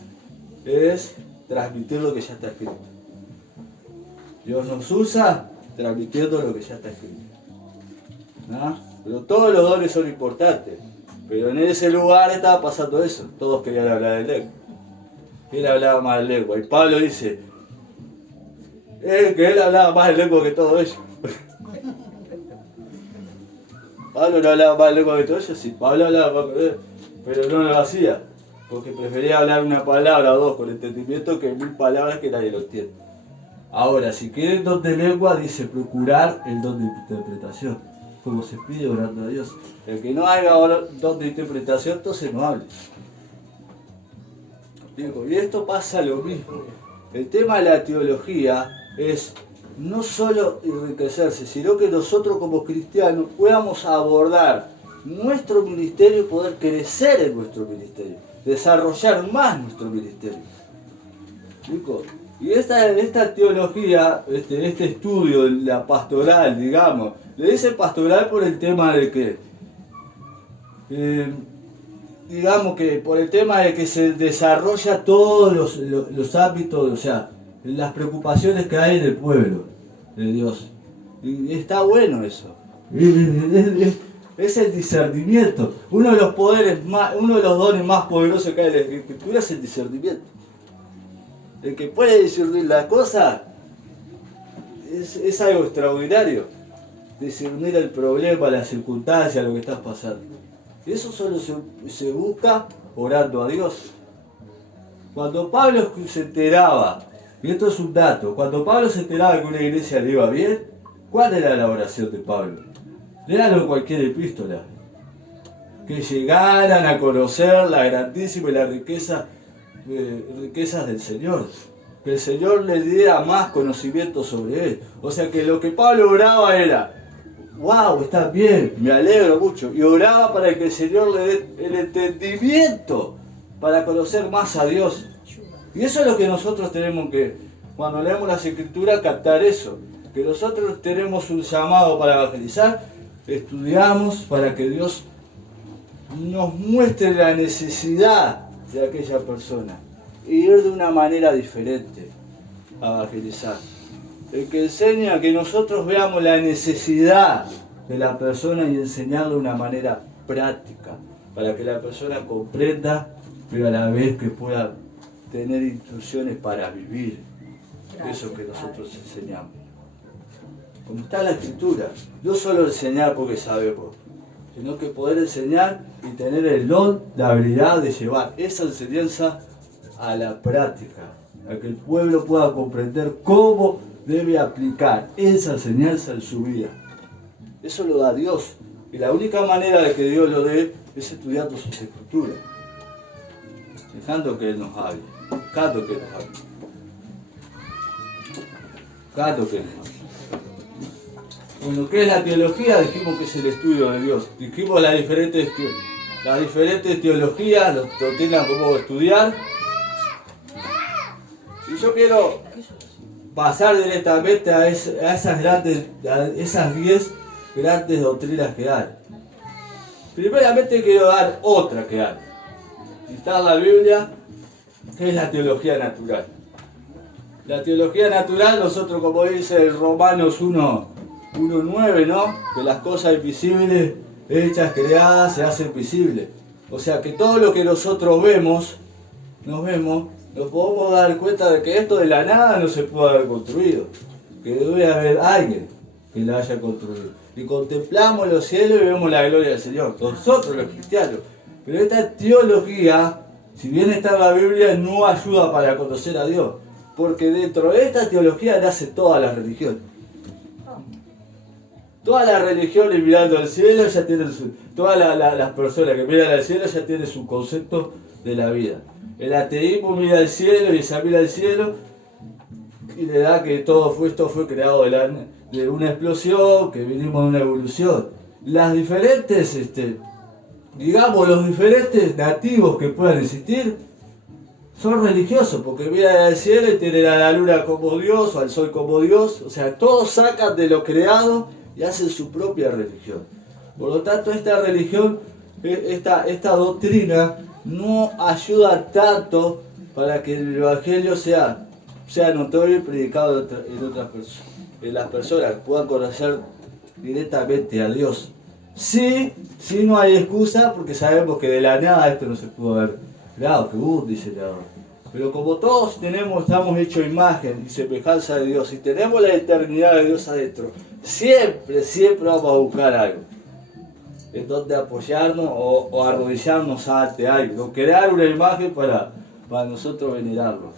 es transmitir lo que ya está escrito. Dios nos usa transmitiendo lo que ya está escrito. ¿No? Pero todos los dones son importantes. Pero en ese lugar estaba pasando eso. Todos querían hablar en lengua. Él hablaba más en lengua. Y Pablo dice que él hablaba más en lengua que todos ellos. Pablo no hablaba más en lengua que todos ellos. Sí, Pablo hablaba más que ellos. Pero no lo hacía, porque prefería hablar una palabra o dos con entendimiento que 1000 palabras que nadie lo entiende. Ahora, si quieren don de lengua, dice procurar el don de interpretación, como se pide orando a Dios. El que no haga don de interpretación, entonces no hable. Y esto pasa lo mismo. El tema de la teología es no solo enriquecerse, sino que nosotros como cristianos podamos abordar nuestro ministerio y poder crecer en nuestro ministerio. desarrollar más nuestro ministerio. ¿Explico? Y esta teología, este estudio de la pastoral, digamos, le dice pastoral por el tema de que, digamos que por el tema de que se desarrolla todos los ámbitos, o sea, las preocupaciones que hay en el pueblo de Dios. Y está bueno eso. Es el discernimiento. Uno de los dones más poderosos que hay en la Escritura es el discernimiento. El que puede discernir las cosas es algo extraordinario. Discernir el problema, la circunstancia, lo que estás pasando. Y eso solo se busca orando a Dios. Cuando Pablo se enteraba, y esto es un dato, cuando Pablo se enteraba que una iglesia le iba bien, ¿cuál era la oración de Pablo? Léalo en cualquier epístola. Que llegaran a conocer la grandísima y la riquezas del Señor. Que el Señor les diera más conocimiento sobre Él. O sea que lo que Pablo oraba era, wow, está bien, me alegro mucho. Y oraba para que el Señor le dé el entendimiento para conocer más a Dios. Y eso es lo que nosotros tenemos que, cuando leemos las Escrituras, captar eso. Que nosotros tenemos un llamado para evangelizar, estudiamos para que Dios nos muestre la necesidad de aquella persona y ir de una manera diferente a evangelizar. El que enseña a que nosotros veamos la necesidad de la persona y enseñarle de una manera práctica, para que la persona comprenda, pero a la vez que pueda tener instrucciones para vivir eso que nosotros enseñamos. Como está la Escritura, no solo enseñar porque sabemos, sino que poder enseñar y tener el don, la habilidad de llevar esa enseñanza a la práctica, a que el pueblo pueda comprender cómo debe aplicar esa enseñanza en su vida. Eso lo da Dios, y la única manera de que Dios lo dé es estudiando sus Escrituras, dejando que Él nos hable, dejando que nos hable, dejando que nos hable. Bueno, ¿qué es la teología? Dijimos que es el estudio de Dios. Dijimos las diferentes teologías, las doctrinas cómo estudiar. Y yo quiero pasar directamente a esas 10 grandes doctrinas que hay. Primeramente quiero dar otra que hay. Está en la Biblia, que es la teología natural. La teología natural, nosotros como dice Romanos 1:9, ¿no? Que las cosas invisibles, hechas, creadas, se hacen visibles. O sea que todo lo que nosotros vemos, nos podemos dar cuenta de que esto de la nada no se puede haber construido. Que debe haber alguien que la haya construido. Y contemplamos los cielos y vemos la gloria del Señor. Nosotros los cristianos. Pero esta teología, si bien está en la Biblia, no ayuda para conocer a Dios. Porque dentro de esta teología nace toda la religión. Todas las religiones mirando al cielo ya tienen todas las personas que miran al cielo ya tienen su concepto de la vida. El ateísmo mira al cielo y examina el cielo y le da que esto fue creado de una explosión, que vinimos de una evolución. Las diferentes, los diferentes nativos que puedan existir son religiosos, porque miran al cielo y tienen a la luna como Dios o al sol como Dios. O sea, todos sacan de lo creado y hacen su propia religión. Por lo tanto, esta religión, esta doctrina, no ayuda tanto para que el Evangelio sea notorio y predicado en las personas, que puedan conocer directamente a Dios. Sí, no hay excusa, porque sabemos que de la nada esto no se pudo haber creado, que hubo un diseñador. Pero como todos estamos hechos imagen y semejanza de Dios, y tenemos la eternidad de Dios adentro, siempre vamos a buscar algo en donde apoyarnos o arrodillarnos ante algo, o crear una imagen para nosotros venerarlo.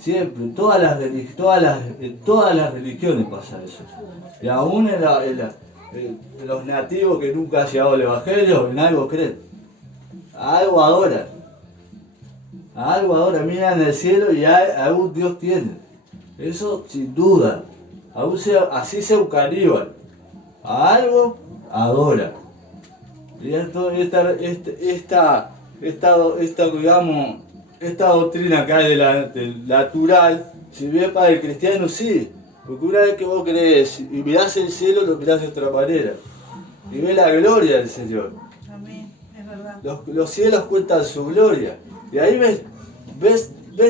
Siempre, en todas las religiones pasa eso. Y aún en los nativos que nunca han llegado al Evangelio, en algo creen. A algo adoran, miran el cielo y algún Dios tiene. Eso sin duda. Así sea un caníbal. A algo adora. Y esta esta doctrina que hay del natural, si bien para el cristiano sí, porque una vez que vos crees y mirás el cielo, lo mirás de otra manera, y ves la gloria del Señor. Amén. Es verdad. Los cielos cuentan su gloria, y ahí ves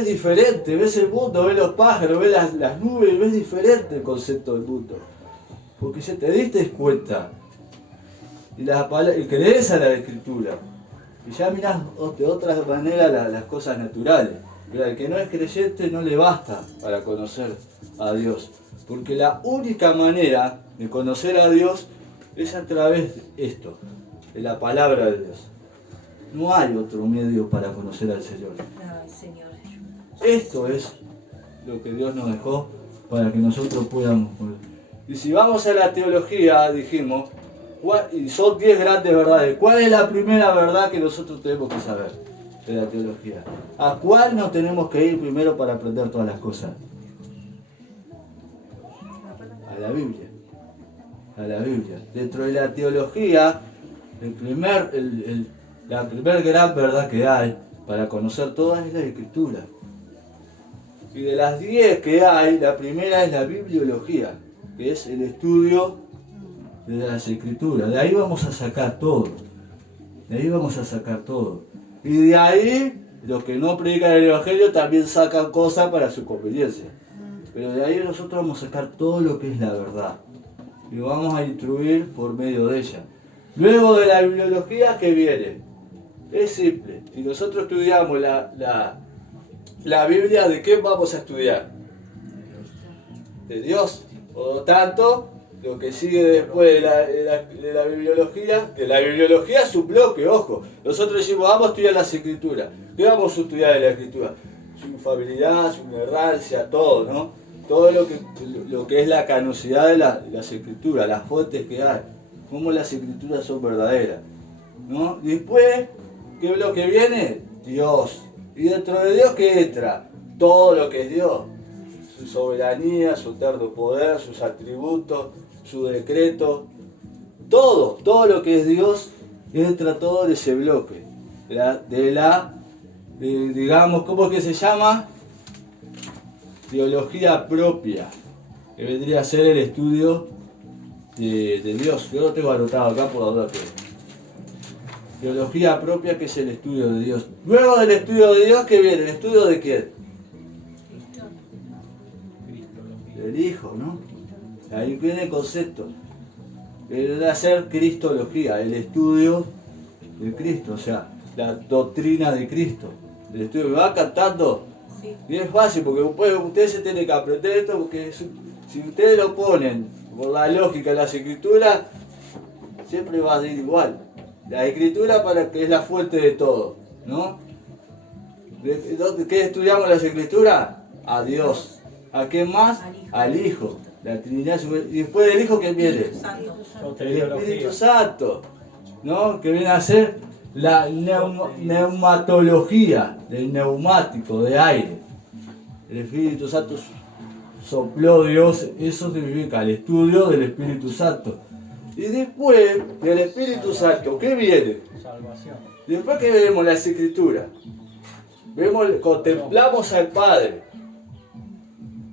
diferente, ves el mundo, ves los pájaros, ves las nubes, ves diferente el concepto del mundo, porque ya te diste cuenta, y crees a la Escritura. Y ya mirás de otra manera las cosas naturales. Pero al que no es creyente no le basta para conocer a Dios. Porque la única manera de conocer a Dios es a través de esto, de la palabra de Dios. No hay otro medio para conocer al Señor. Ay, Señor. Esto es lo que Dios nos dejó para que nosotros podamos. Y si vamos a la teología, dijimos, y son 10 grandes verdades. ¿Cuál es la primera verdad que nosotros tenemos que saber de la teología? ¿A cuál nos tenemos que ir primero para aprender todas las cosas? A la Biblia. A la Biblia. Dentro de la teología, la primera gran verdad que hay para conocer todas es la Escritura. Y de las 10 que hay, la primera es la bibliología, que es el estudio de las Escrituras. De ahí vamos a sacar todo. De ahí vamos a sacar todo. Y de ahí, los que no predican el Evangelio también sacan cosas para su conveniencia. Pero de ahí nosotros vamos a sacar todo lo que es la verdad. Y lo vamos a instruir por medio de ella. Luego de la bibliología, ¿qué viene? Es simple. Si nosotros estudiamos la Biblia, ¿de qué vamos a estudiar? De Dios. Por lo tanto, lo que sigue después de la bibliología, que la bibliología es un bloque, ojo. Nosotros decimos, vamos a estudiar las Escrituras. ¿Qué vamos a estudiar de la Escritura? Su infalibilidad, su inerrancia, todo, ¿no? Todo lo que es la canosidad de las Escrituras, las fuentes que hay, cómo las Escrituras son verdaderas, ¿no? Después, ¿qué bloque viene? Dios. Y dentro de Dios, ¿qué entra? Todo lo que es Dios. Su soberanía, su eterno poder, sus atributos, su decreto, todo lo que es Dios entra todo en ese bloque digamos, ¿cómo es que se llama? Teología propia, que vendría a ser el estudio de Dios. Yo lo tengo anotado acá por la duda que teología propia, que es el estudio de Dios. Luego del estudio de Dios, ¿qué viene? ¿El estudio de quién? Del Hijo, ¿no? Ahí viene el concepto. Viene a ser cristología, el estudio de Cristo, o sea, la doctrina de Cristo. El estudio que va cantando. Sí. Y es fácil, porque ustedes se tienen que aprender esto, porque si ustedes lo ponen por la lógica de las Escrituras, siempre va a ir igual. La Escritura es la fuente de todo, ¿no? ¿Qué estudiamos las Escrituras? A Dios. ¿A qué más? Al Hijo. La Trinidad. Y después del Hijo, ¿quién viene? El Espíritu Santo, ¿no? Que viene a ser la neumatología del neumático, de aire. El Espíritu Santo sopló Dios, eso significa el estudio del Espíritu Santo. Y después del Espíritu Santo, ¿qué viene? Salvación. Después que vemos las Escrituras, contemplamos al Padre,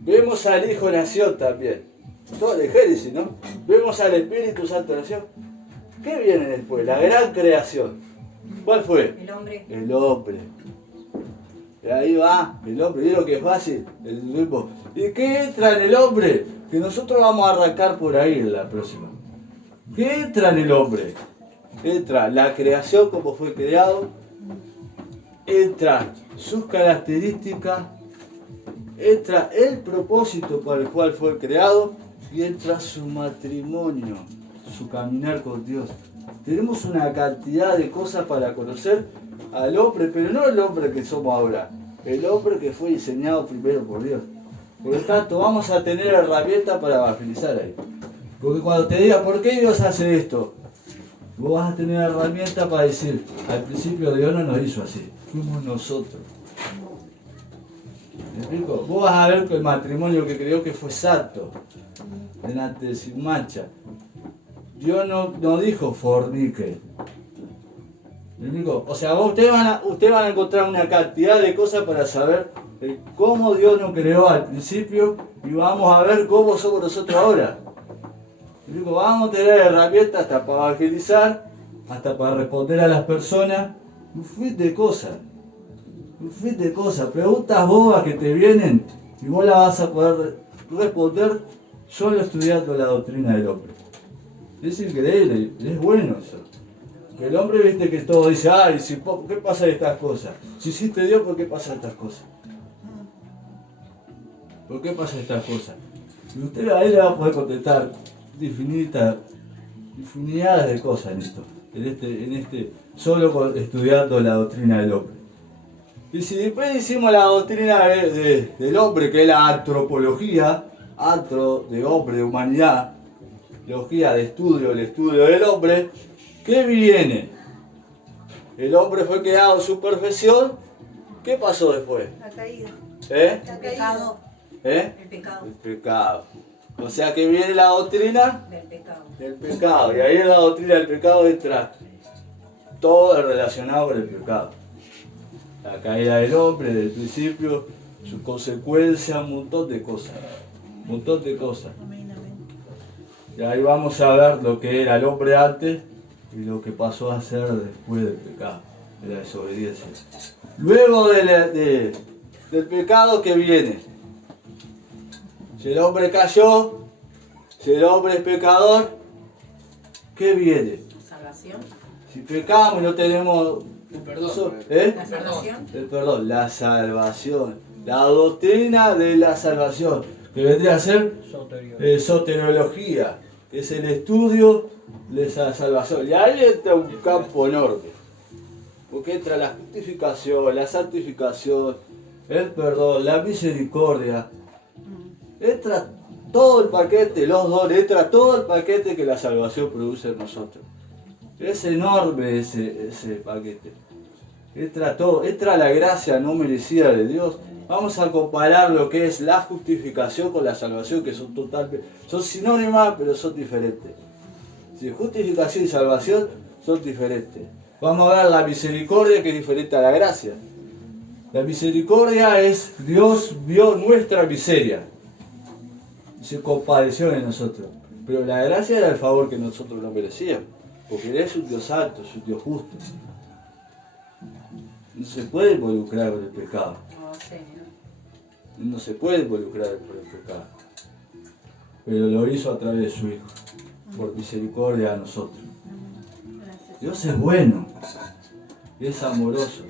vemos al Hijo nació también, todo el Génesis, ¿no? Vemos al Espíritu Santo nació. ¿Qué viene después? La gran creación. ¿Cuál fue? El hombre. El hombre. Y ahí va, el hombre. ¿Vieron que es fácil? El mismo. ¿Y qué entra en el hombre? Que nosotros vamos a arrancar por ahí en la próxima. ¿Qué entra en el hombre? Entra la creación como fue creado, entra sus características, entra el propósito para el cual fue creado y entra su matrimonio, su caminar con Dios. Tenemos una cantidad de cosas para conocer al hombre, pero no el hombre que somos ahora, el hombre que fue diseñado primero por Dios. Por lo tanto, vamos a tener herramientas para evangelizar ahí. Porque cuando te diga, ¿por qué Dios hace esto? Vos vas a tener herramientas para decir, al principio Dios no nos hizo así, fuimos nosotros. ¿Me explico? Vos vas a ver que el matrimonio que creó que fue santo, delante de sin mancha. Dios no dijo fornique. ¿Me explico? O sea, ustedes van a encontrar una cantidad de cosas para saber cómo Dios nos creó al principio y vamos a ver cómo somos nosotros ahora. ¿Me explico? Vamos a tener herramientas hasta para evangelizar, hasta para responder a las personas, un fin de cosas. Un fin de cosas, preguntas bobas que te vienen y vos las vas a poder responder solo estudiando la doctrina del hombre. Es increíble, es bueno eso. Que el hombre, viste que todo dice, ay, ¿por qué pasan estas cosas? Si hiciste Dios, ¿por qué pasan estas cosas? ¿Por qué pasan estas cosas? Y usted ahí le va a poder contestar infinidad de cosas en esto, solo estudiando la doctrina del hombre. Y si después hicimos la doctrina del hombre, que es la antropología, antro de hombre, de humanidad, logía de estudio, el estudio del hombre, ¿qué viene? El hombre fue creado en su perfección, ¿qué pasó después? La caída. ¿Eh? El pecado. ¿Eh? El pecado. El pecado. O sea que viene la doctrina Del pecado. del pecado, y ahí en la doctrina del pecado entra todo relacionado con el pecado. La caída del hombre, del principio, sus consecuencias, un montón de cosas. Un montón de cosas. Amén, amén. Y ahí vamos a ver lo que era el hombre antes y lo que pasó a ser después del pecado, de la desobediencia. Luego del pecado que viene. Si el hombre cayó, si el hombre es pecador, ¿qué viene? Salvación. Si pecamos y no tenemos... Perdón. ¿Eh? La salvación. El perdón, la salvación. La doctrina de la salvación, que vendría a ser soteriología, que es el estudio de esa salvación. Y ahí entra un campo enorme, porque entra la justificación, la santificación, el perdón, la misericordia. Entra todo el paquete, los dones, entra todo el paquete que la salvación produce en nosotros. Es enorme ese paquete. Entra todo, entra la gracia no merecida de Dios. Vamos a comparar lo que es la justificación con la salvación, que son sinónimas, pero son diferentes. Si justificación y salvación son diferentes. Vamos a ver la misericordia, que es diferente a la gracia. La misericordia es Dios vio nuestra miseria y se compadeció de nosotros. Pero la gracia era el favor que nosotros no merecíamos, porque Él es un Dios santo, es un Dios justo. No se puede involucrar con el pecado. Oh, Señor. No se puede involucrar con el pecado. Pero lo hizo a través de su Hijo, por misericordia a nosotros. Gracias. Dios es bueno, es amoroso.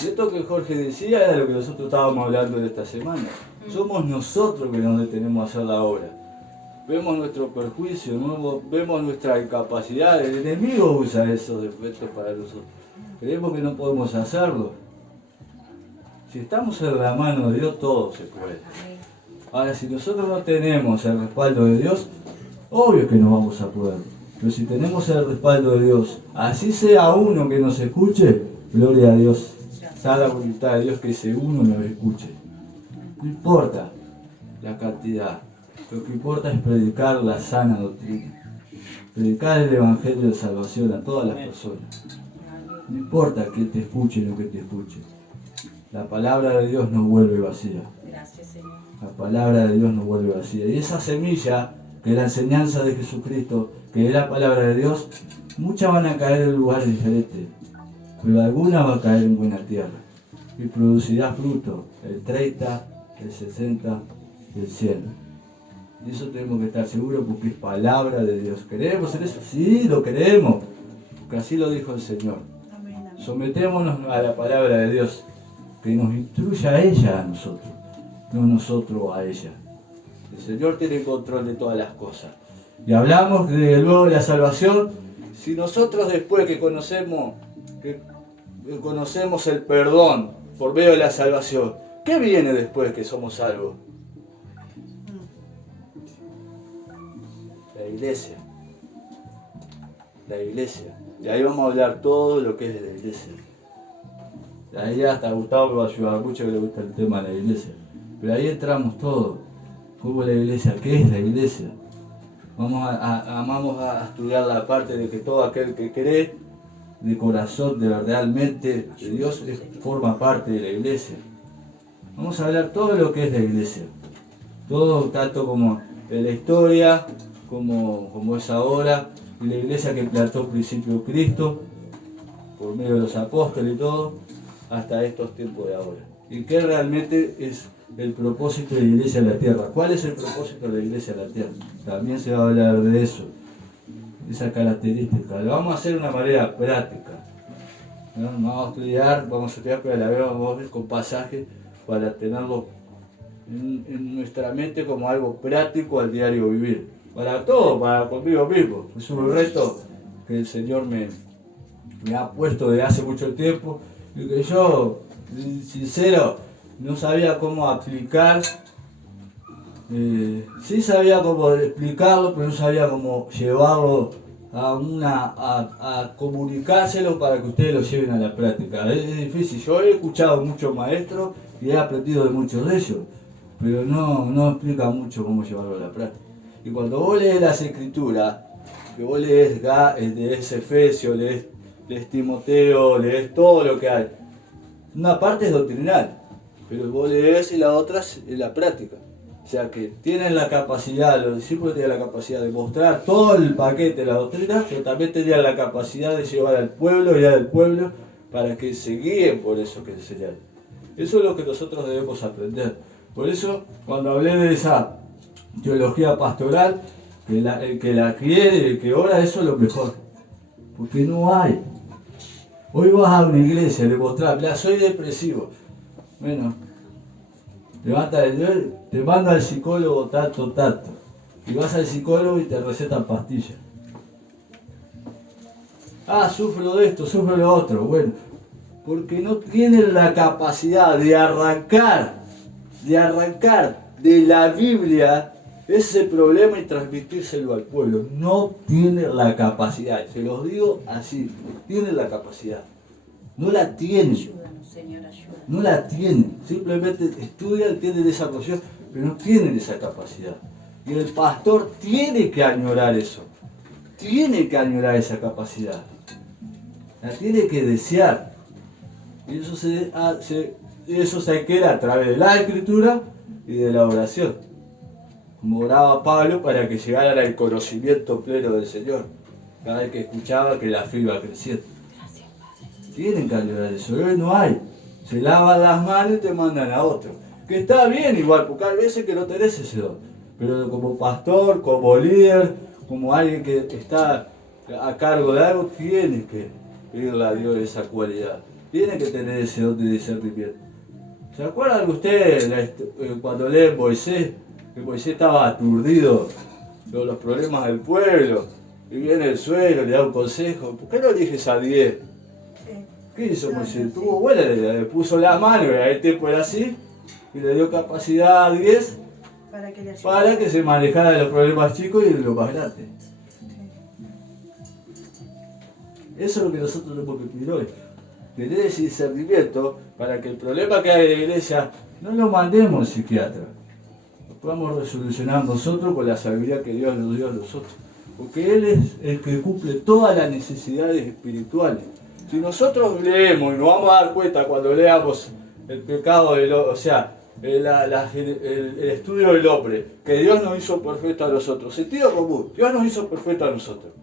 Y esto que Jorge decía era lo que nosotros estábamos hablando de esta semana. Somos nosotros que nos detenemos a hacer la obra. Vemos nuestro perjuicio, vemos nuestra incapacidad. El enemigo usa esos defectos para nosotros. Creemos que no podemos hacerlo. Si estamos en la mano de Dios, todo se puede. Amén. Ahora, si nosotros no tenemos el respaldo de Dios, obvio que no vamos a poder. Pero si tenemos el respaldo de Dios, así sea uno que nos escuche, gloria a Dios. Está la voluntad de Dios que ese uno nos escuche. No importa la cantidad. Lo que importa es predicar la sana doctrina. Predicar el evangelio de salvación a todas las personas. No importa que te escuche o no que te escuche. La palabra de Dios no vuelve vacía. Gracias, Señor. La palabra de Dios no vuelve vacía. Y esa semilla, que es la enseñanza de Jesucristo, que es la palabra de Dios, muchas van a caer en lugares diferentes. Pero alguna va a caer en buena tierra. Y producirá fruto, el 30, el 60, el 100. Y eso tenemos que estar seguros porque es palabra de Dios. ¿Creemos en eso? Sí, lo creemos. Porque así lo dijo el Señor. Amén, amén. Sometémonos a la palabra de Dios, que nos instruya a ella a nosotros, no nosotros a ella. El Señor tiene control de todas las cosas. Y hablamos de luego de la salvación. Si nosotros después que conocemos el perdón por medio de la salvación, ¿qué viene después que somos salvos? La iglesia. La iglesia. Y ahí vamos a hablar todo lo que es de la iglesia. Ahí hasta Gustavo me va a ayudar mucho, que le gusta el tema de la iglesia. Pero ahí entramos todos. ¿Cómo es la iglesia? ¿Qué es la iglesia? Vamos a estudiar la parte de que todo aquel que cree de corazón, de realmente de Dios, forma parte de la iglesia. Vamos a hablar todo lo que es la iglesia. Todo, tanto como en la historia, como es ahora, y la iglesia que plantó al principio Cristo, por medio de los apóstoles y todo, hasta estos tiempos de ahora. Y qué realmente es el propósito de la iglesia en la tierra. ¿Cuál es el propósito de la iglesia en la tierra? También se va a hablar de eso, de esa característica. Lo vamos a hacer de una manera práctica. ¿No? Vamos a estudiar, pero a la vez vamos a ver con pasajes para tenerlo en nuestra mente como algo práctico al diario vivir. Para todo, para conmigo mismo. Es un reto que el Señor me ha puesto desde hace mucho tiempo y que yo, sincero, no sabía cómo aplicar. Sí sabía cómo explicarlo, pero no sabía cómo llevarlo a comunicárselo para que ustedes lo lleven a la práctica. Es difícil. Yo he escuchado muchos maestros y he aprendido de muchos de ellos, pero no explica mucho cómo llevarlo a la práctica. Y cuando vos lees las escrituras, que vos lees Efesios, lees Timoteo, lees todo lo que hay, una parte es doctrinal, pero vos lees y la otra es la práctica. O sea que tienen la capacidad, los discípulos tienen la capacidad de mostrar todo el paquete de la doctrina, pero también tenían la capacidad de llevar al pueblo y al pueblo para que se guíen por eso que enseñan. Eso es lo que nosotros debemos aprender. Por eso, cuando hablé de esa teología pastoral, el que la quiere, el que ora, eso es lo mejor. Porque no hay. Hoy vas a una iglesia y le mostrás, mira, soy depresivo. Bueno, te manda al psicólogo tanto. Y vas al psicólogo y te recetan pastillas. Ah, sufro de esto, sufro de lo otro. Bueno, porque no tienen la capacidad de arrancar de la Biblia ese problema y transmitírselo al pueblo. No tienen la capacidad, se los digo así, no tienen la capacidad. No la tienen. Ayúdanos, Señor, ayúdanos. No la tienen. Simplemente estudian, tienen esa porción, pero no tienen esa capacidad. Y el pastor tiene que añorar eso. Tiene que añorar esa capacidad. La tiene que desear. Y eso se adquiere a través de la escritura y de la oración. Como oraba Pablo para que llegaran al conocimiento pleno del Señor. Cada vez que escuchaba que la fe iba creciendo. Tienen que ayudar eso, hoy no hay. Se lavan las manos y te mandan a otro. Que está bien igual, porque hay veces que no tenés ese don. Pero como pastor, como líder, como alguien que está a cargo de algo, tiene que pedirle a Dios esa cualidad. Tiene que tener ese don de discernimiento. ¿Se acuerdan de ustedes cuando leen Moisés? Que Moisés estaba aturdido de los problemas del pueblo. Y viene el suegro, le da un consejo. ¿Por qué no eliges a 10? ¿Qué hizo Moisés? Tuvo buena idea, le puso la mano, y el tiempo era así, y le dio capacidad a 10 para que se manejara de los problemas chicos y de los más grandes. Eso es lo que nosotros tenemos que pedir hoy. Tener ese discernimiento para que el problema que hay en la iglesia no lo mandemos al psiquiatra. Lo podamos resolucionar nosotros con la sabiduría que Dios nos dio a nosotros. Porque Él es el que cumple todas las necesidades espirituales. Si nosotros leemos y nos vamos a dar cuenta cuando leamos el pecado del hombre, o sea, el estudio del hombre, que Dios nos hizo perfecto a nosotros. Sentido común, Dios nos hizo perfecto a nosotros.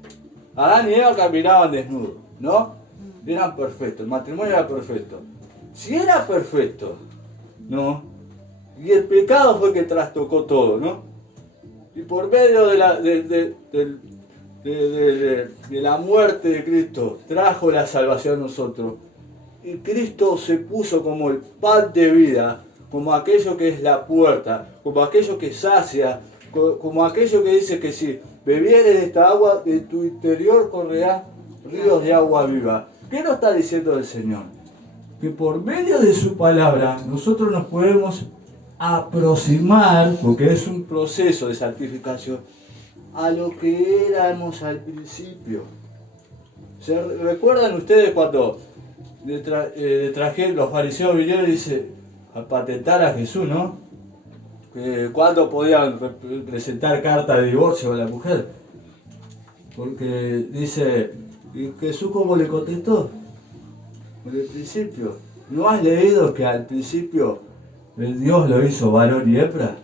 Adán y Eva caminaban desnudos, ¿no? Eran perfectos, el matrimonio era perfecto. Si era perfecto, ¿no? Y el pecado fue que trastocó todo, ¿no? Y por medio de la muerte de Cristo trajo la salvación a nosotros. Y Cristo se puso como el pan de vida, como aquello que es la puerta, como aquello que sacia, como aquello que dice que si bebieres de esta agua, de tu interior correrán ríos de agua viva. ¿Qué nos está diciendo el Señor? Que por medio de su palabra nosotros nos podemos aproximar, porque es un proceso de santificación, a lo que éramos al principio. ¿Se recuerdan ustedes cuando los fariseos vinieron y dice a patentar a Jesús, ¿no? ¿Cuándo podían presentar carta de divorcio a la mujer? Porque dice ¿Y Jesús cómo le contestó? Por el principio. ¿No has leído que al principio el Dios lo hizo varón y hembra?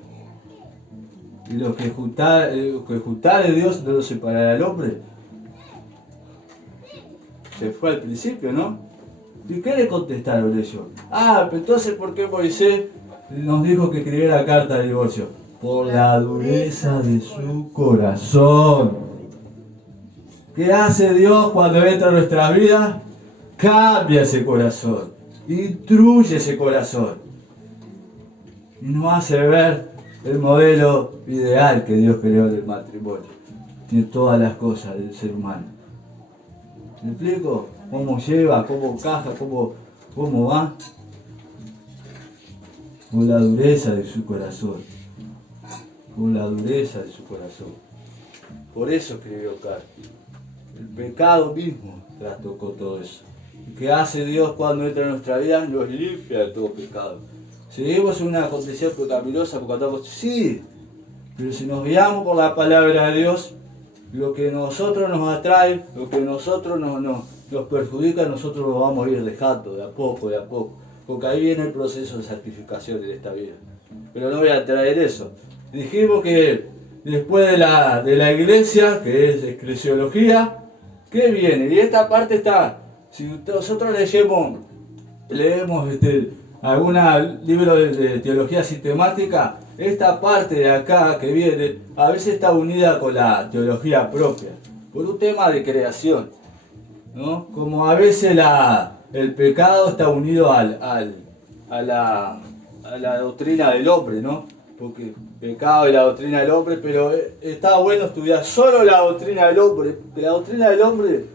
Y lo que juntare Dios no lo separará al hombre. Se fue al principio, ¿no? ¿Y qué le contestaron ellos? Ah, pero entonces ¿por qué Moisés nos dijo que escribiera carta de divorcio? Por la dureza de su corazón. ¿Qué hace Dios cuando entra en nuestra vida? Cambia ese corazón, instruye ese corazón y nos hace ver el modelo ideal que Dios creó del matrimonio y de todas las cosas del ser humano. ¿Me explico? ¿Cómo lleva, cómo encaja, cómo va? Con la dureza de su corazón. Con la dureza de su corazón. Por eso escribió carta. El pecado mismo trastocó todo eso. ¿Qué hace Dios cuando entra en nuestra vida? Nos limpia de todo pecado. ¿Seguimos en una condición pecaminosa porque andamos? Sí, pero si nos guiamos por la palabra de Dios, lo que nosotros nos atrae, lo que nosotros nos perjudica, nosotros lo vamos a ir dejando de a poco, porque ahí viene el proceso de santificación en esta vida. Pero no voy a traer eso. Dijimos que después de la iglesia, que es eclesiología, ¿qué viene? Y esta parte está, si nosotros leemos algún libro de teología sistemática, esta parte de acá que viene, a veces está unida con la teología propia, por un tema de creación, ¿no? Como a veces el pecado está unido a la doctrina del hombre, ¿no? Porque el pecado es la doctrina del hombre, pero está bueno estudiar solo la doctrina del hombre, que la doctrina del hombre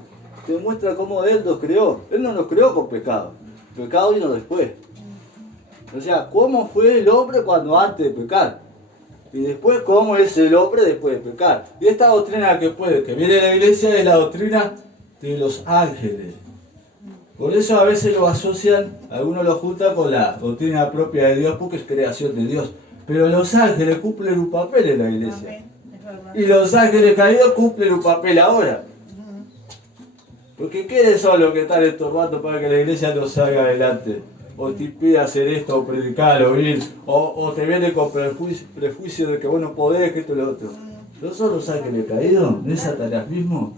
te muestra cómo Él nos creó. Él no nos creó con pecado, el pecado vino después. O sea, cómo fue el hombre cuando antes de pecar. Y después cómo es el hombre después de pecar. Y esta doctrina que viene de la iglesia es la doctrina de los ángeles. Por eso a veces lo asocian, algunos lo juntan con la doctrina propia de Dios porque es creación de Dios. Pero los ángeles cumplen un papel en la iglesia. Y los ángeles caídos cumplen un papel ahora. Porque ¿quiénes son los que están estorbando para que la iglesia no salga adelante? O te impide hacer esto, o predicar, o ir, o te viene con prejuicio de que vos no podés, que esto y lo otro. ¿No son los ángeles caídos? ¿No es Satanás mismo?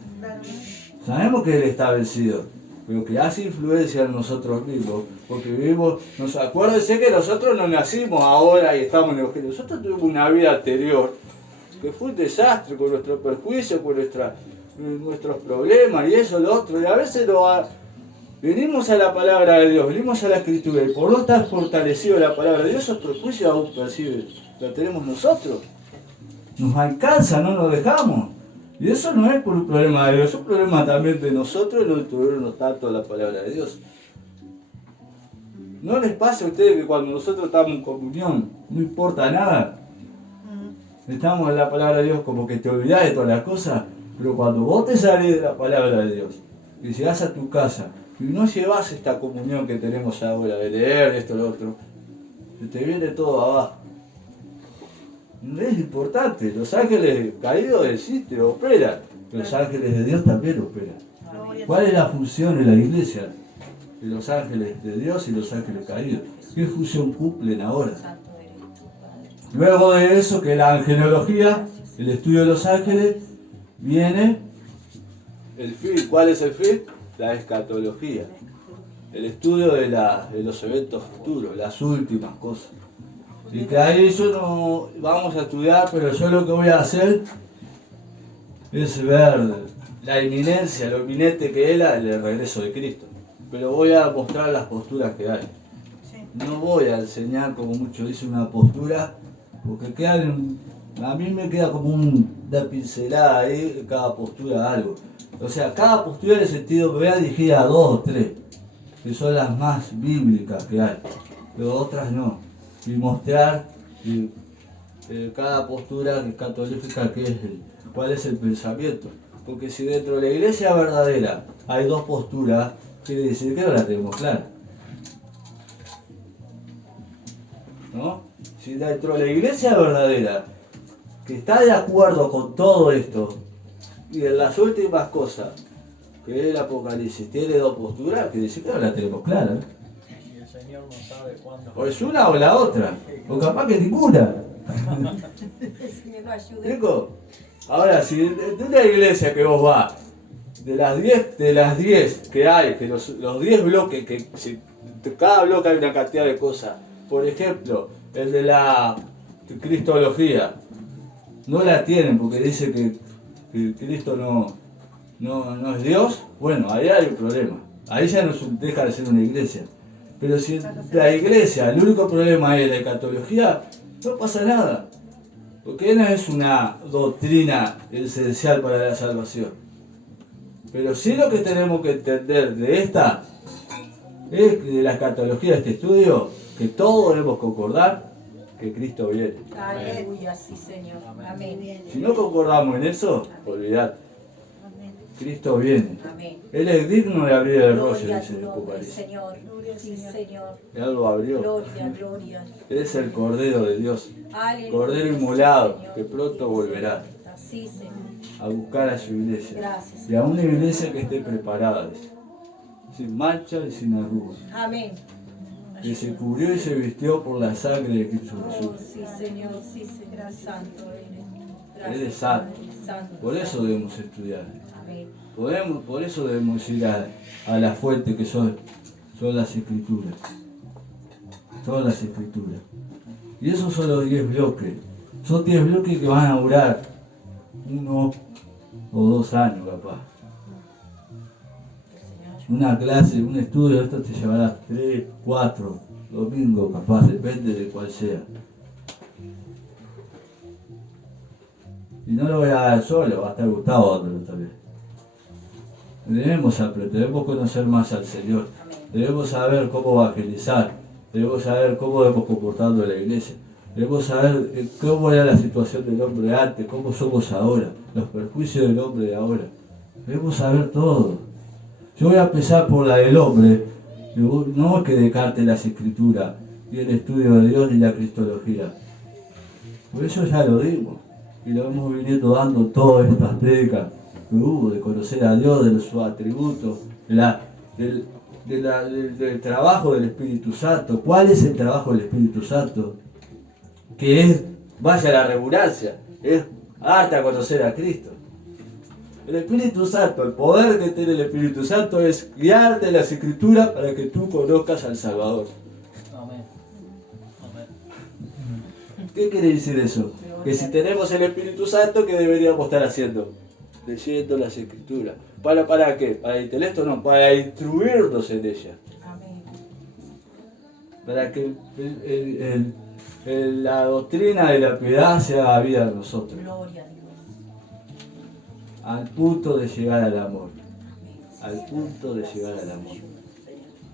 Sabemos que él está vencido, pero que hace influencia en nosotros mismos, porque vivimos, acuérdense que nosotros no nacimos ahora y estamos en el Evangelio. Nosotros tuvimos una vida anterior que fue un desastre con nuestro perjuicio, con nuestros problemas y eso, lo otro, y a veces venimos a la palabra de Dios, venimos a la Escritura, y por no estar fortalecido en la palabra de Dios, esos prejuicios aún perciben, la tenemos nosotros. Nos alcanza, no nos dejamos. Y eso no es por un problema de Dios, es un problema también de nosotros y no instruirnos tanto a la palabra de Dios. ¿No les pasa a ustedes que cuando nosotros estamos en comunión, no importa nada? Estamos en la palabra de Dios como que te olvidás de todas las cosas, pero cuando vos te salís de la palabra de Dios y llegás a tu casa y no llevas esta comunión que tenemos ahora de leer esto y lo otro, se te viene todo abajo. No es importante, los ángeles caídos existen, operan, los ángeles de Dios también operan. ¿Cuál es la función de la iglesia? De los ángeles de Dios y los ángeles caídos. ¿Qué función cumplen ahora? Luego de eso, que la angelología, el estudio de los ángeles, viene el fin. ¿Cuál es el fin? La escatología. El estudio de los eventos futuros, las últimas cosas. Y que ahí yo no vamos a estudiar, pero yo lo que voy a hacer es ver la inminencia, lo inminente que es el regreso de Cristo. Pero voy a mostrar las posturas que hay. No voy a enseñar, como muchos dicen, una postura, porque a mí me queda como una pincelada ahí, cada postura algo. O sea, cada postura en el sentido que voy a dirigir a 2 o 3, que son las más bíblicas que hay, pero otras no. Y mostrar cada postura escatológica cuál es el pensamiento. Porque si dentro de la iglesia verdadera hay 2 posturas, quiere decir que no la tenemos clara. ¿No? Si dentro de la iglesia verdadera, que está de acuerdo con todo esto, y en las últimas cosas, que es el Apocalipsis, tiene dos posturas que ni siquiera la tenemos clara. Y el Señor no sabe cuándo. O es una o la otra, o capaz que ninguna. El Señor lo ayude. ¿Digo? Ahora, si de una iglesia que vos vas, de las 10 que hay, que los 10 bloques, cada bloque hay una cantidad de cosas. Por ejemplo, el de la cristología, no la tienen porque dice que Cristo no es Dios. Bueno, ahí hay un problema. Ahí ya no deja de ser una iglesia. Pero si la iglesia, el único problema es la escatología, no pasa nada. Porque no es una doctrina esencial para la salvación. Pero sí lo que tenemos que entender de esta, es de la escatología de este estudio, que todos debemos concordar que Cristo viene. Aleluya, sí, Señor. Amén. Si no concordamos en eso, olvidate. Amén. Cristo viene. Amén. Él es digno de abrir el rollo, Gloria a dice tu el nombre, Apocalipsis. Señor. Sí, Señor. Él lo abrió. Gloria, gloria. Él es el Cordero de Dios. Aleluya. Cordero inmolado, Sí, Señor. que pronto volverá Sí, Señor. a buscar a su iglesia. Gracias. Y a una iglesia que esté preparada, dice, sin mancha y sin arrugas. Amén. Que se cubrió y se vistió por la sangre de Cristo Oh, Jesús. sí, Señor. Sí, Señor. Santo eres. Él es santo. Santo. Por eso debemos estudiar. Amén. Por eso debemos ir a la fuente que son las Escrituras. Son las Escrituras. Y esos son los 10 bloques. Son 10 bloques que van a durar 1 o 2 años capaz. Una clase, un estudio de esto te llevará 3, 4 domingos capaz, depende de cuál sea. Y no lo voy a dar solo, va a estar Gustavo dándolo también. Debemos aprender, debemos conocer más al Señor. Debemos saber cómo evangelizar. Debemos saber cómo debemos comportarnos en la iglesia. Debemos saber cómo era la situación del hombre antes, cómo somos ahora, los perjuicios del hombre de ahora. Debemos saber todo. Yo voy a empezar por la del hombre, no que descarte las escrituras y el estudio de Dios y la cristología. Por eso ya lo dimos y lo hemos venido dando todas estas prédicas que hubo de conocer a Dios, de sus atributos, del trabajo del Espíritu Santo. ¿Cuál es el trabajo del Espíritu Santo? Que es, vaya la redundancia, es darte a conocer a Cristo. El Espíritu Santo, el poder que tiene el Espíritu Santo es guiarte en las Escrituras para que tú conozcas al Salvador. Amén. Amén. ¿Qué quiere decir eso? Que si tenemos el Espíritu Santo, ¿qué deberíamos estar haciendo? Leyendo las Escrituras. ¿Para qué? ¿Para el intelecto? No, para instruirnos en ellas. Amén. Para que la doctrina de la piedad se haga vida en nosotros. Gloria a Dios. Al punto de llegar al amor. Amén. Al punto de llegar al amor.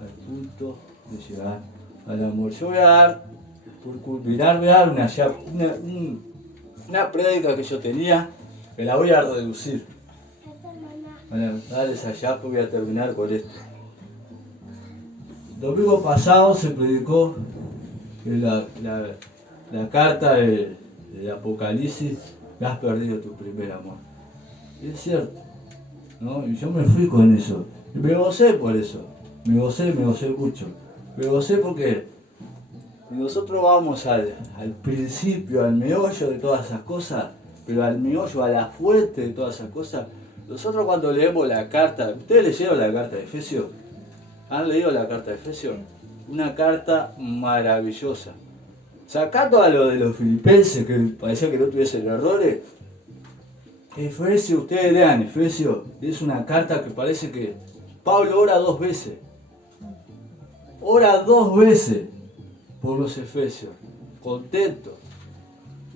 Al punto de llegar al amor. Yo voy a dar, por culminar, voy a dar una prédica que yo tenía, que la voy a reducir. Para darles allá, pues voy a terminar con esto. El domingo pasado se predicó la carta de Apocalipsis, que has perdido tu primer amor. Y es cierto, ¿no? Y yo me fui con eso. Y me gocé por eso. Me gocé mucho. Me gocé porque nosotros vamos al principio, al meollo de todas esas cosas, pero al meollo, a la fuente de todas esas cosas. Nosotros cuando leemos la carta, ¿ustedes leyeron la carta de Efesios? ¿Han leído la carta de Efesios? Una carta maravillosa. Sacando a lo de los filipenses, que parecía que no tuviesen errores, Efesios, ustedes lean Efesios, es una carta que parece que Pablo ora 2 veces. Ora 2 veces por los Efesios, contento.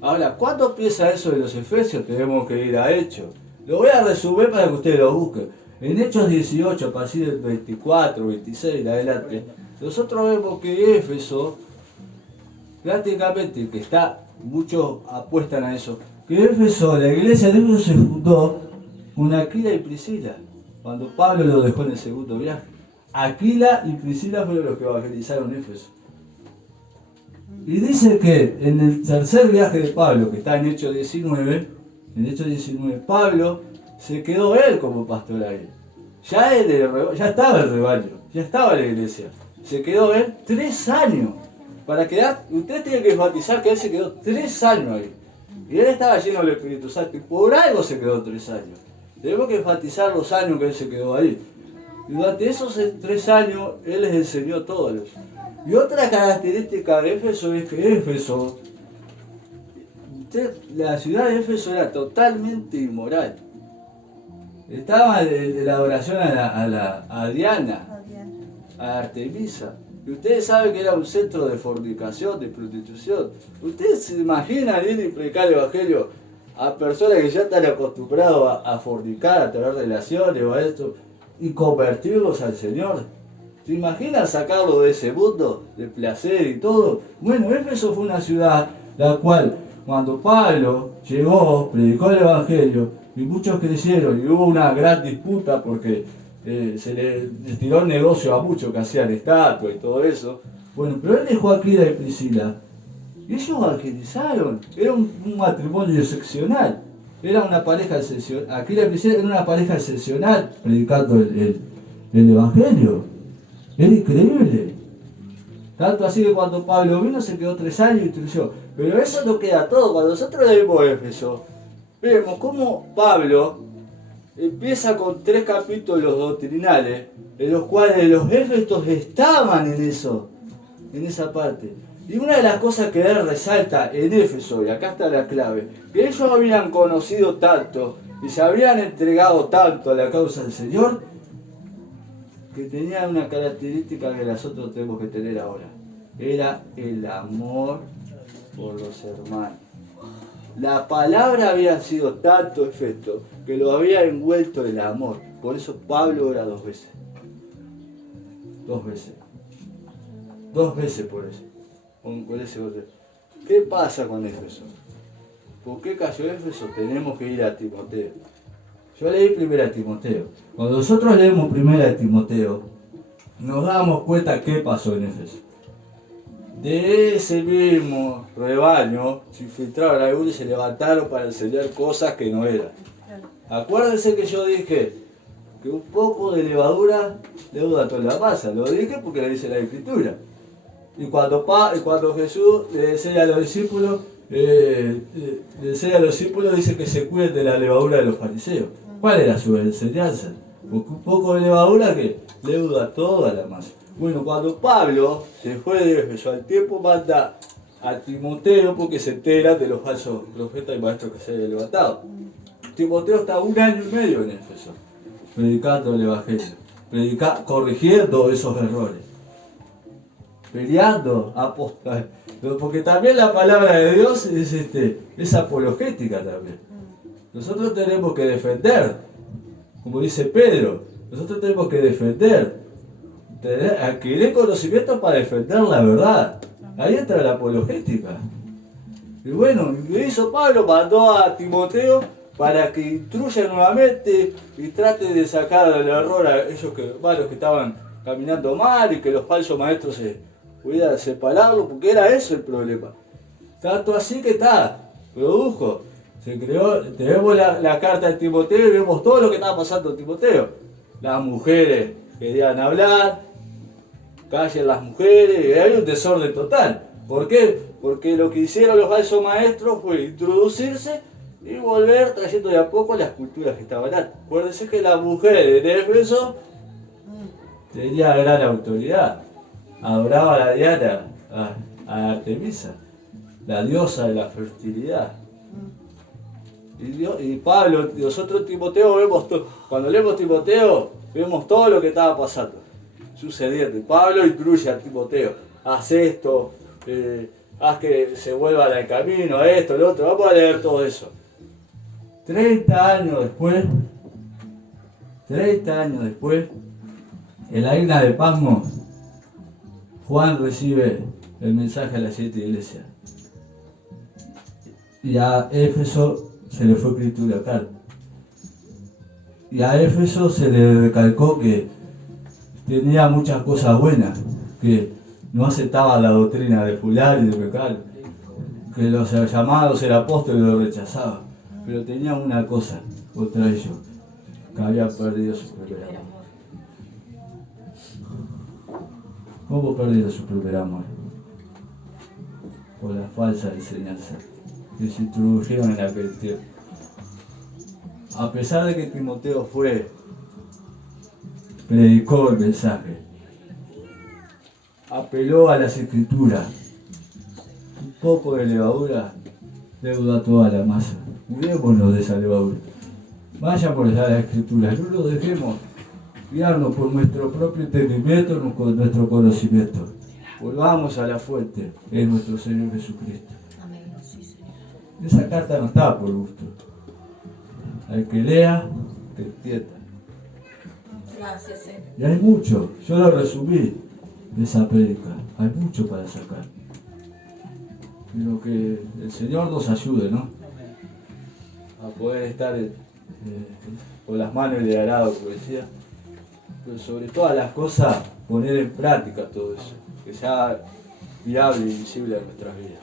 Ahora, ¿cuándo empieza eso de los Efesios? Tenemos que ir a Hechos. Lo voy a resumir para que ustedes lo busquen. En Hechos 18, a partir del 24, 26 en adelante, nosotros vemos que Éfeso, prácticamente, que está, muchos apuestan a eso, que Éfeso, la iglesia de Éfeso se fundó con Aquila y Priscila, cuando Pablo lo dejó en el segundo viaje. Aquila y Priscila fueron los que evangelizaron Éfeso. Y dice que en el tercer viaje de Pablo, que está en Hechos 19, Pablo se quedó él como pastor ahí. ya estaba el rebaño, ya estaba la iglesia. Se quedó él 3 años. Para quedar, ustedes tienen que enfatizar que él se quedó 3 años ahí. Y él estaba lleno del Espíritu Santo y por algo se quedó 3 años. Tenemos que enfatizar los años que él se quedó ahí. Y durante esos 3 años él les enseñó todo eso. Y otra característica de Éfeso es que Éfeso, la ciudad de Éfeso era totalmente inmoral. Estaba en la adoración a Diana, a Artemisa. Y ustedes saben que era un centro de fornicación, de prostitución. ¿Ustedes se imaginan ir y predicar el evangelio a personas que ya están acostumbrados a fornicar, a tener relaciones o a esto, y convertirlos al Señor? ¿Se imaginan sacarlo de ese mundo de placer y todo? Bueno, Éfeso fue una ciudad la cual, cuando Pablo llegó, predicó el evangelio, y muchos creyeron, y hubo una gran disputa porque se le tiró el negocio a muchos que hacían estatuas y todo eso. Bueno, pero él dejó a Aquila y Priscila, y ellos evangelizaron. Era un matrimonio excepcional, era una pareja excepcional. Aquila y Priscila era una pareja excepcional predicando el evangelio. Era increíble. Tanto así que cuando Pablo vino se quedó 3 años y instruyó. Pero eso no queda todo. Cuando nosotros leemos Éfeso, vemos cómo Pablo empieza con 3 capítulos doctrinales, en los cuales los Éfesos estaban en eso, en esa parte. Y una de las cosas que él resalta en Éfeso, y acá está la clave, que ellos habían conocido tanto y se habían entregado tanto a la causa del Señor, que tenía una característica que nosotros tenemos que tener ahora. Era el amor por los hermanos. La palabra había sido tanto efecto que lo había envuelto el amor. Por eso Pablo ora 2 veces. 2 veces. 2 veces por eso. Con ese otro. ¿Qué pasa con Éfeso? ¿Por qué cayó Éfeso? Tenemos que ir a Timoteo. Yo leí 1 Timoteo. Cuando nosotros leemos 1 Timoteo, nos damos cuenta qué pasó en Éfeso. De ese mismo rebaño se infiltraron algunos y se levantaron para enseñar cosas que no eran. Acuérdense que yo dije que un poco de levadura leuda toda la masa. Lo dije porque lo dice la Escritura. Y cuando Jesús le enseña a los discípulos, dice que se cuiden de la levadura de los fariseos. ¿Cuál era su enseñanza? Porque un poco de levadura que leuda toda la masa. Bueno, cuando Pablo se fue de Éfeso, al tiempo manda a Timoteo porque se entera de los falsos profetas y maestros que se habían levantado. Timoteo está 1 año y medio en Éfeso, predicando el evangelio, corrigiendo esos errores, peleando, porque también la palabra de Dios es apologética también. Nosotros tenemos que defender, como dice Pedro, nosotros tenemos que defender, adquirir conocimiento para defender la verdad. Ahí entra la apologética. Y bueno, lo hizo Pablo, mandó a Timoteo para que instruya nuevamente y trate de sacar del error a esos los que estaban caminando mal y que los falsos maestros se pudieran separarlo, porque era eso el problema. Tanto así que produjo, se creó, tenemos la carta de Timoteo y vemos todo lo que estaba pasando en Timoteo. Las mujeres querían hablar, callen las mujeres, y hay un desorden total. ¿Por qué? Porque lo que hicieron los falsos maestros fue introducirse y volver trayendo de a poco las culturas que estaban antes. Acuérdense que la mujer en Éfeso tenía gran autoridad, adoraba a la Diana, a Artemisa, la diosa de la fertilidad. Y Pablo, nosotros Timoteo vemos cuando leemos Timoteo, vemos todo lo que estaba pasando, sucediendo. Pablo instruye a Timoteo, haz esto, haz que se vuelvan al camino, esto, lo otro. Vamos a leer todo eso. 30 años después, en la isla de Patmos, Juan recibe el mensaje a la 7 iglesia. Y a Éfeso se le fue escritura acá. Y a Éfeso se le recalcó que tenía muchas cosas buenas, que no aceptaba la doctrina de fulano y de pecado, que los llamados el apóstol lo rechazaban. Pero tenía una cosa contra ellos, que había perdido su primer amor. ¿Cómo perdieron su primer amor? Por la falsa enseñanza que se introdujeron en aquel tiempo. A pesar de que Timoteo predicó el mensaje, apeló a las escrituras, un poco de levadura leuda toda la masa. Cuidémonos de esa levadura. Vayamos a las escrituras, no nos dejemos guiarnos por nuestro propio entendimiento, no con nuestro conocimiento. Volvamos a la fuente, que es nuestro Señor Jesucristo. Amén. Sí, Señor. Esa carta no está por gusto. Al que lea, que entienda. Gracias, Señor. Y hay mucho, yo lo resumí de esa prédica, hay mucho para sacar. Pero que el Señor nos ayude, ¿no? A poder estar con las manos en el arado, como decía. Pero sobre todas las cosas, poner en práctica todo eso, que sea viable y visible a nuestras vidas.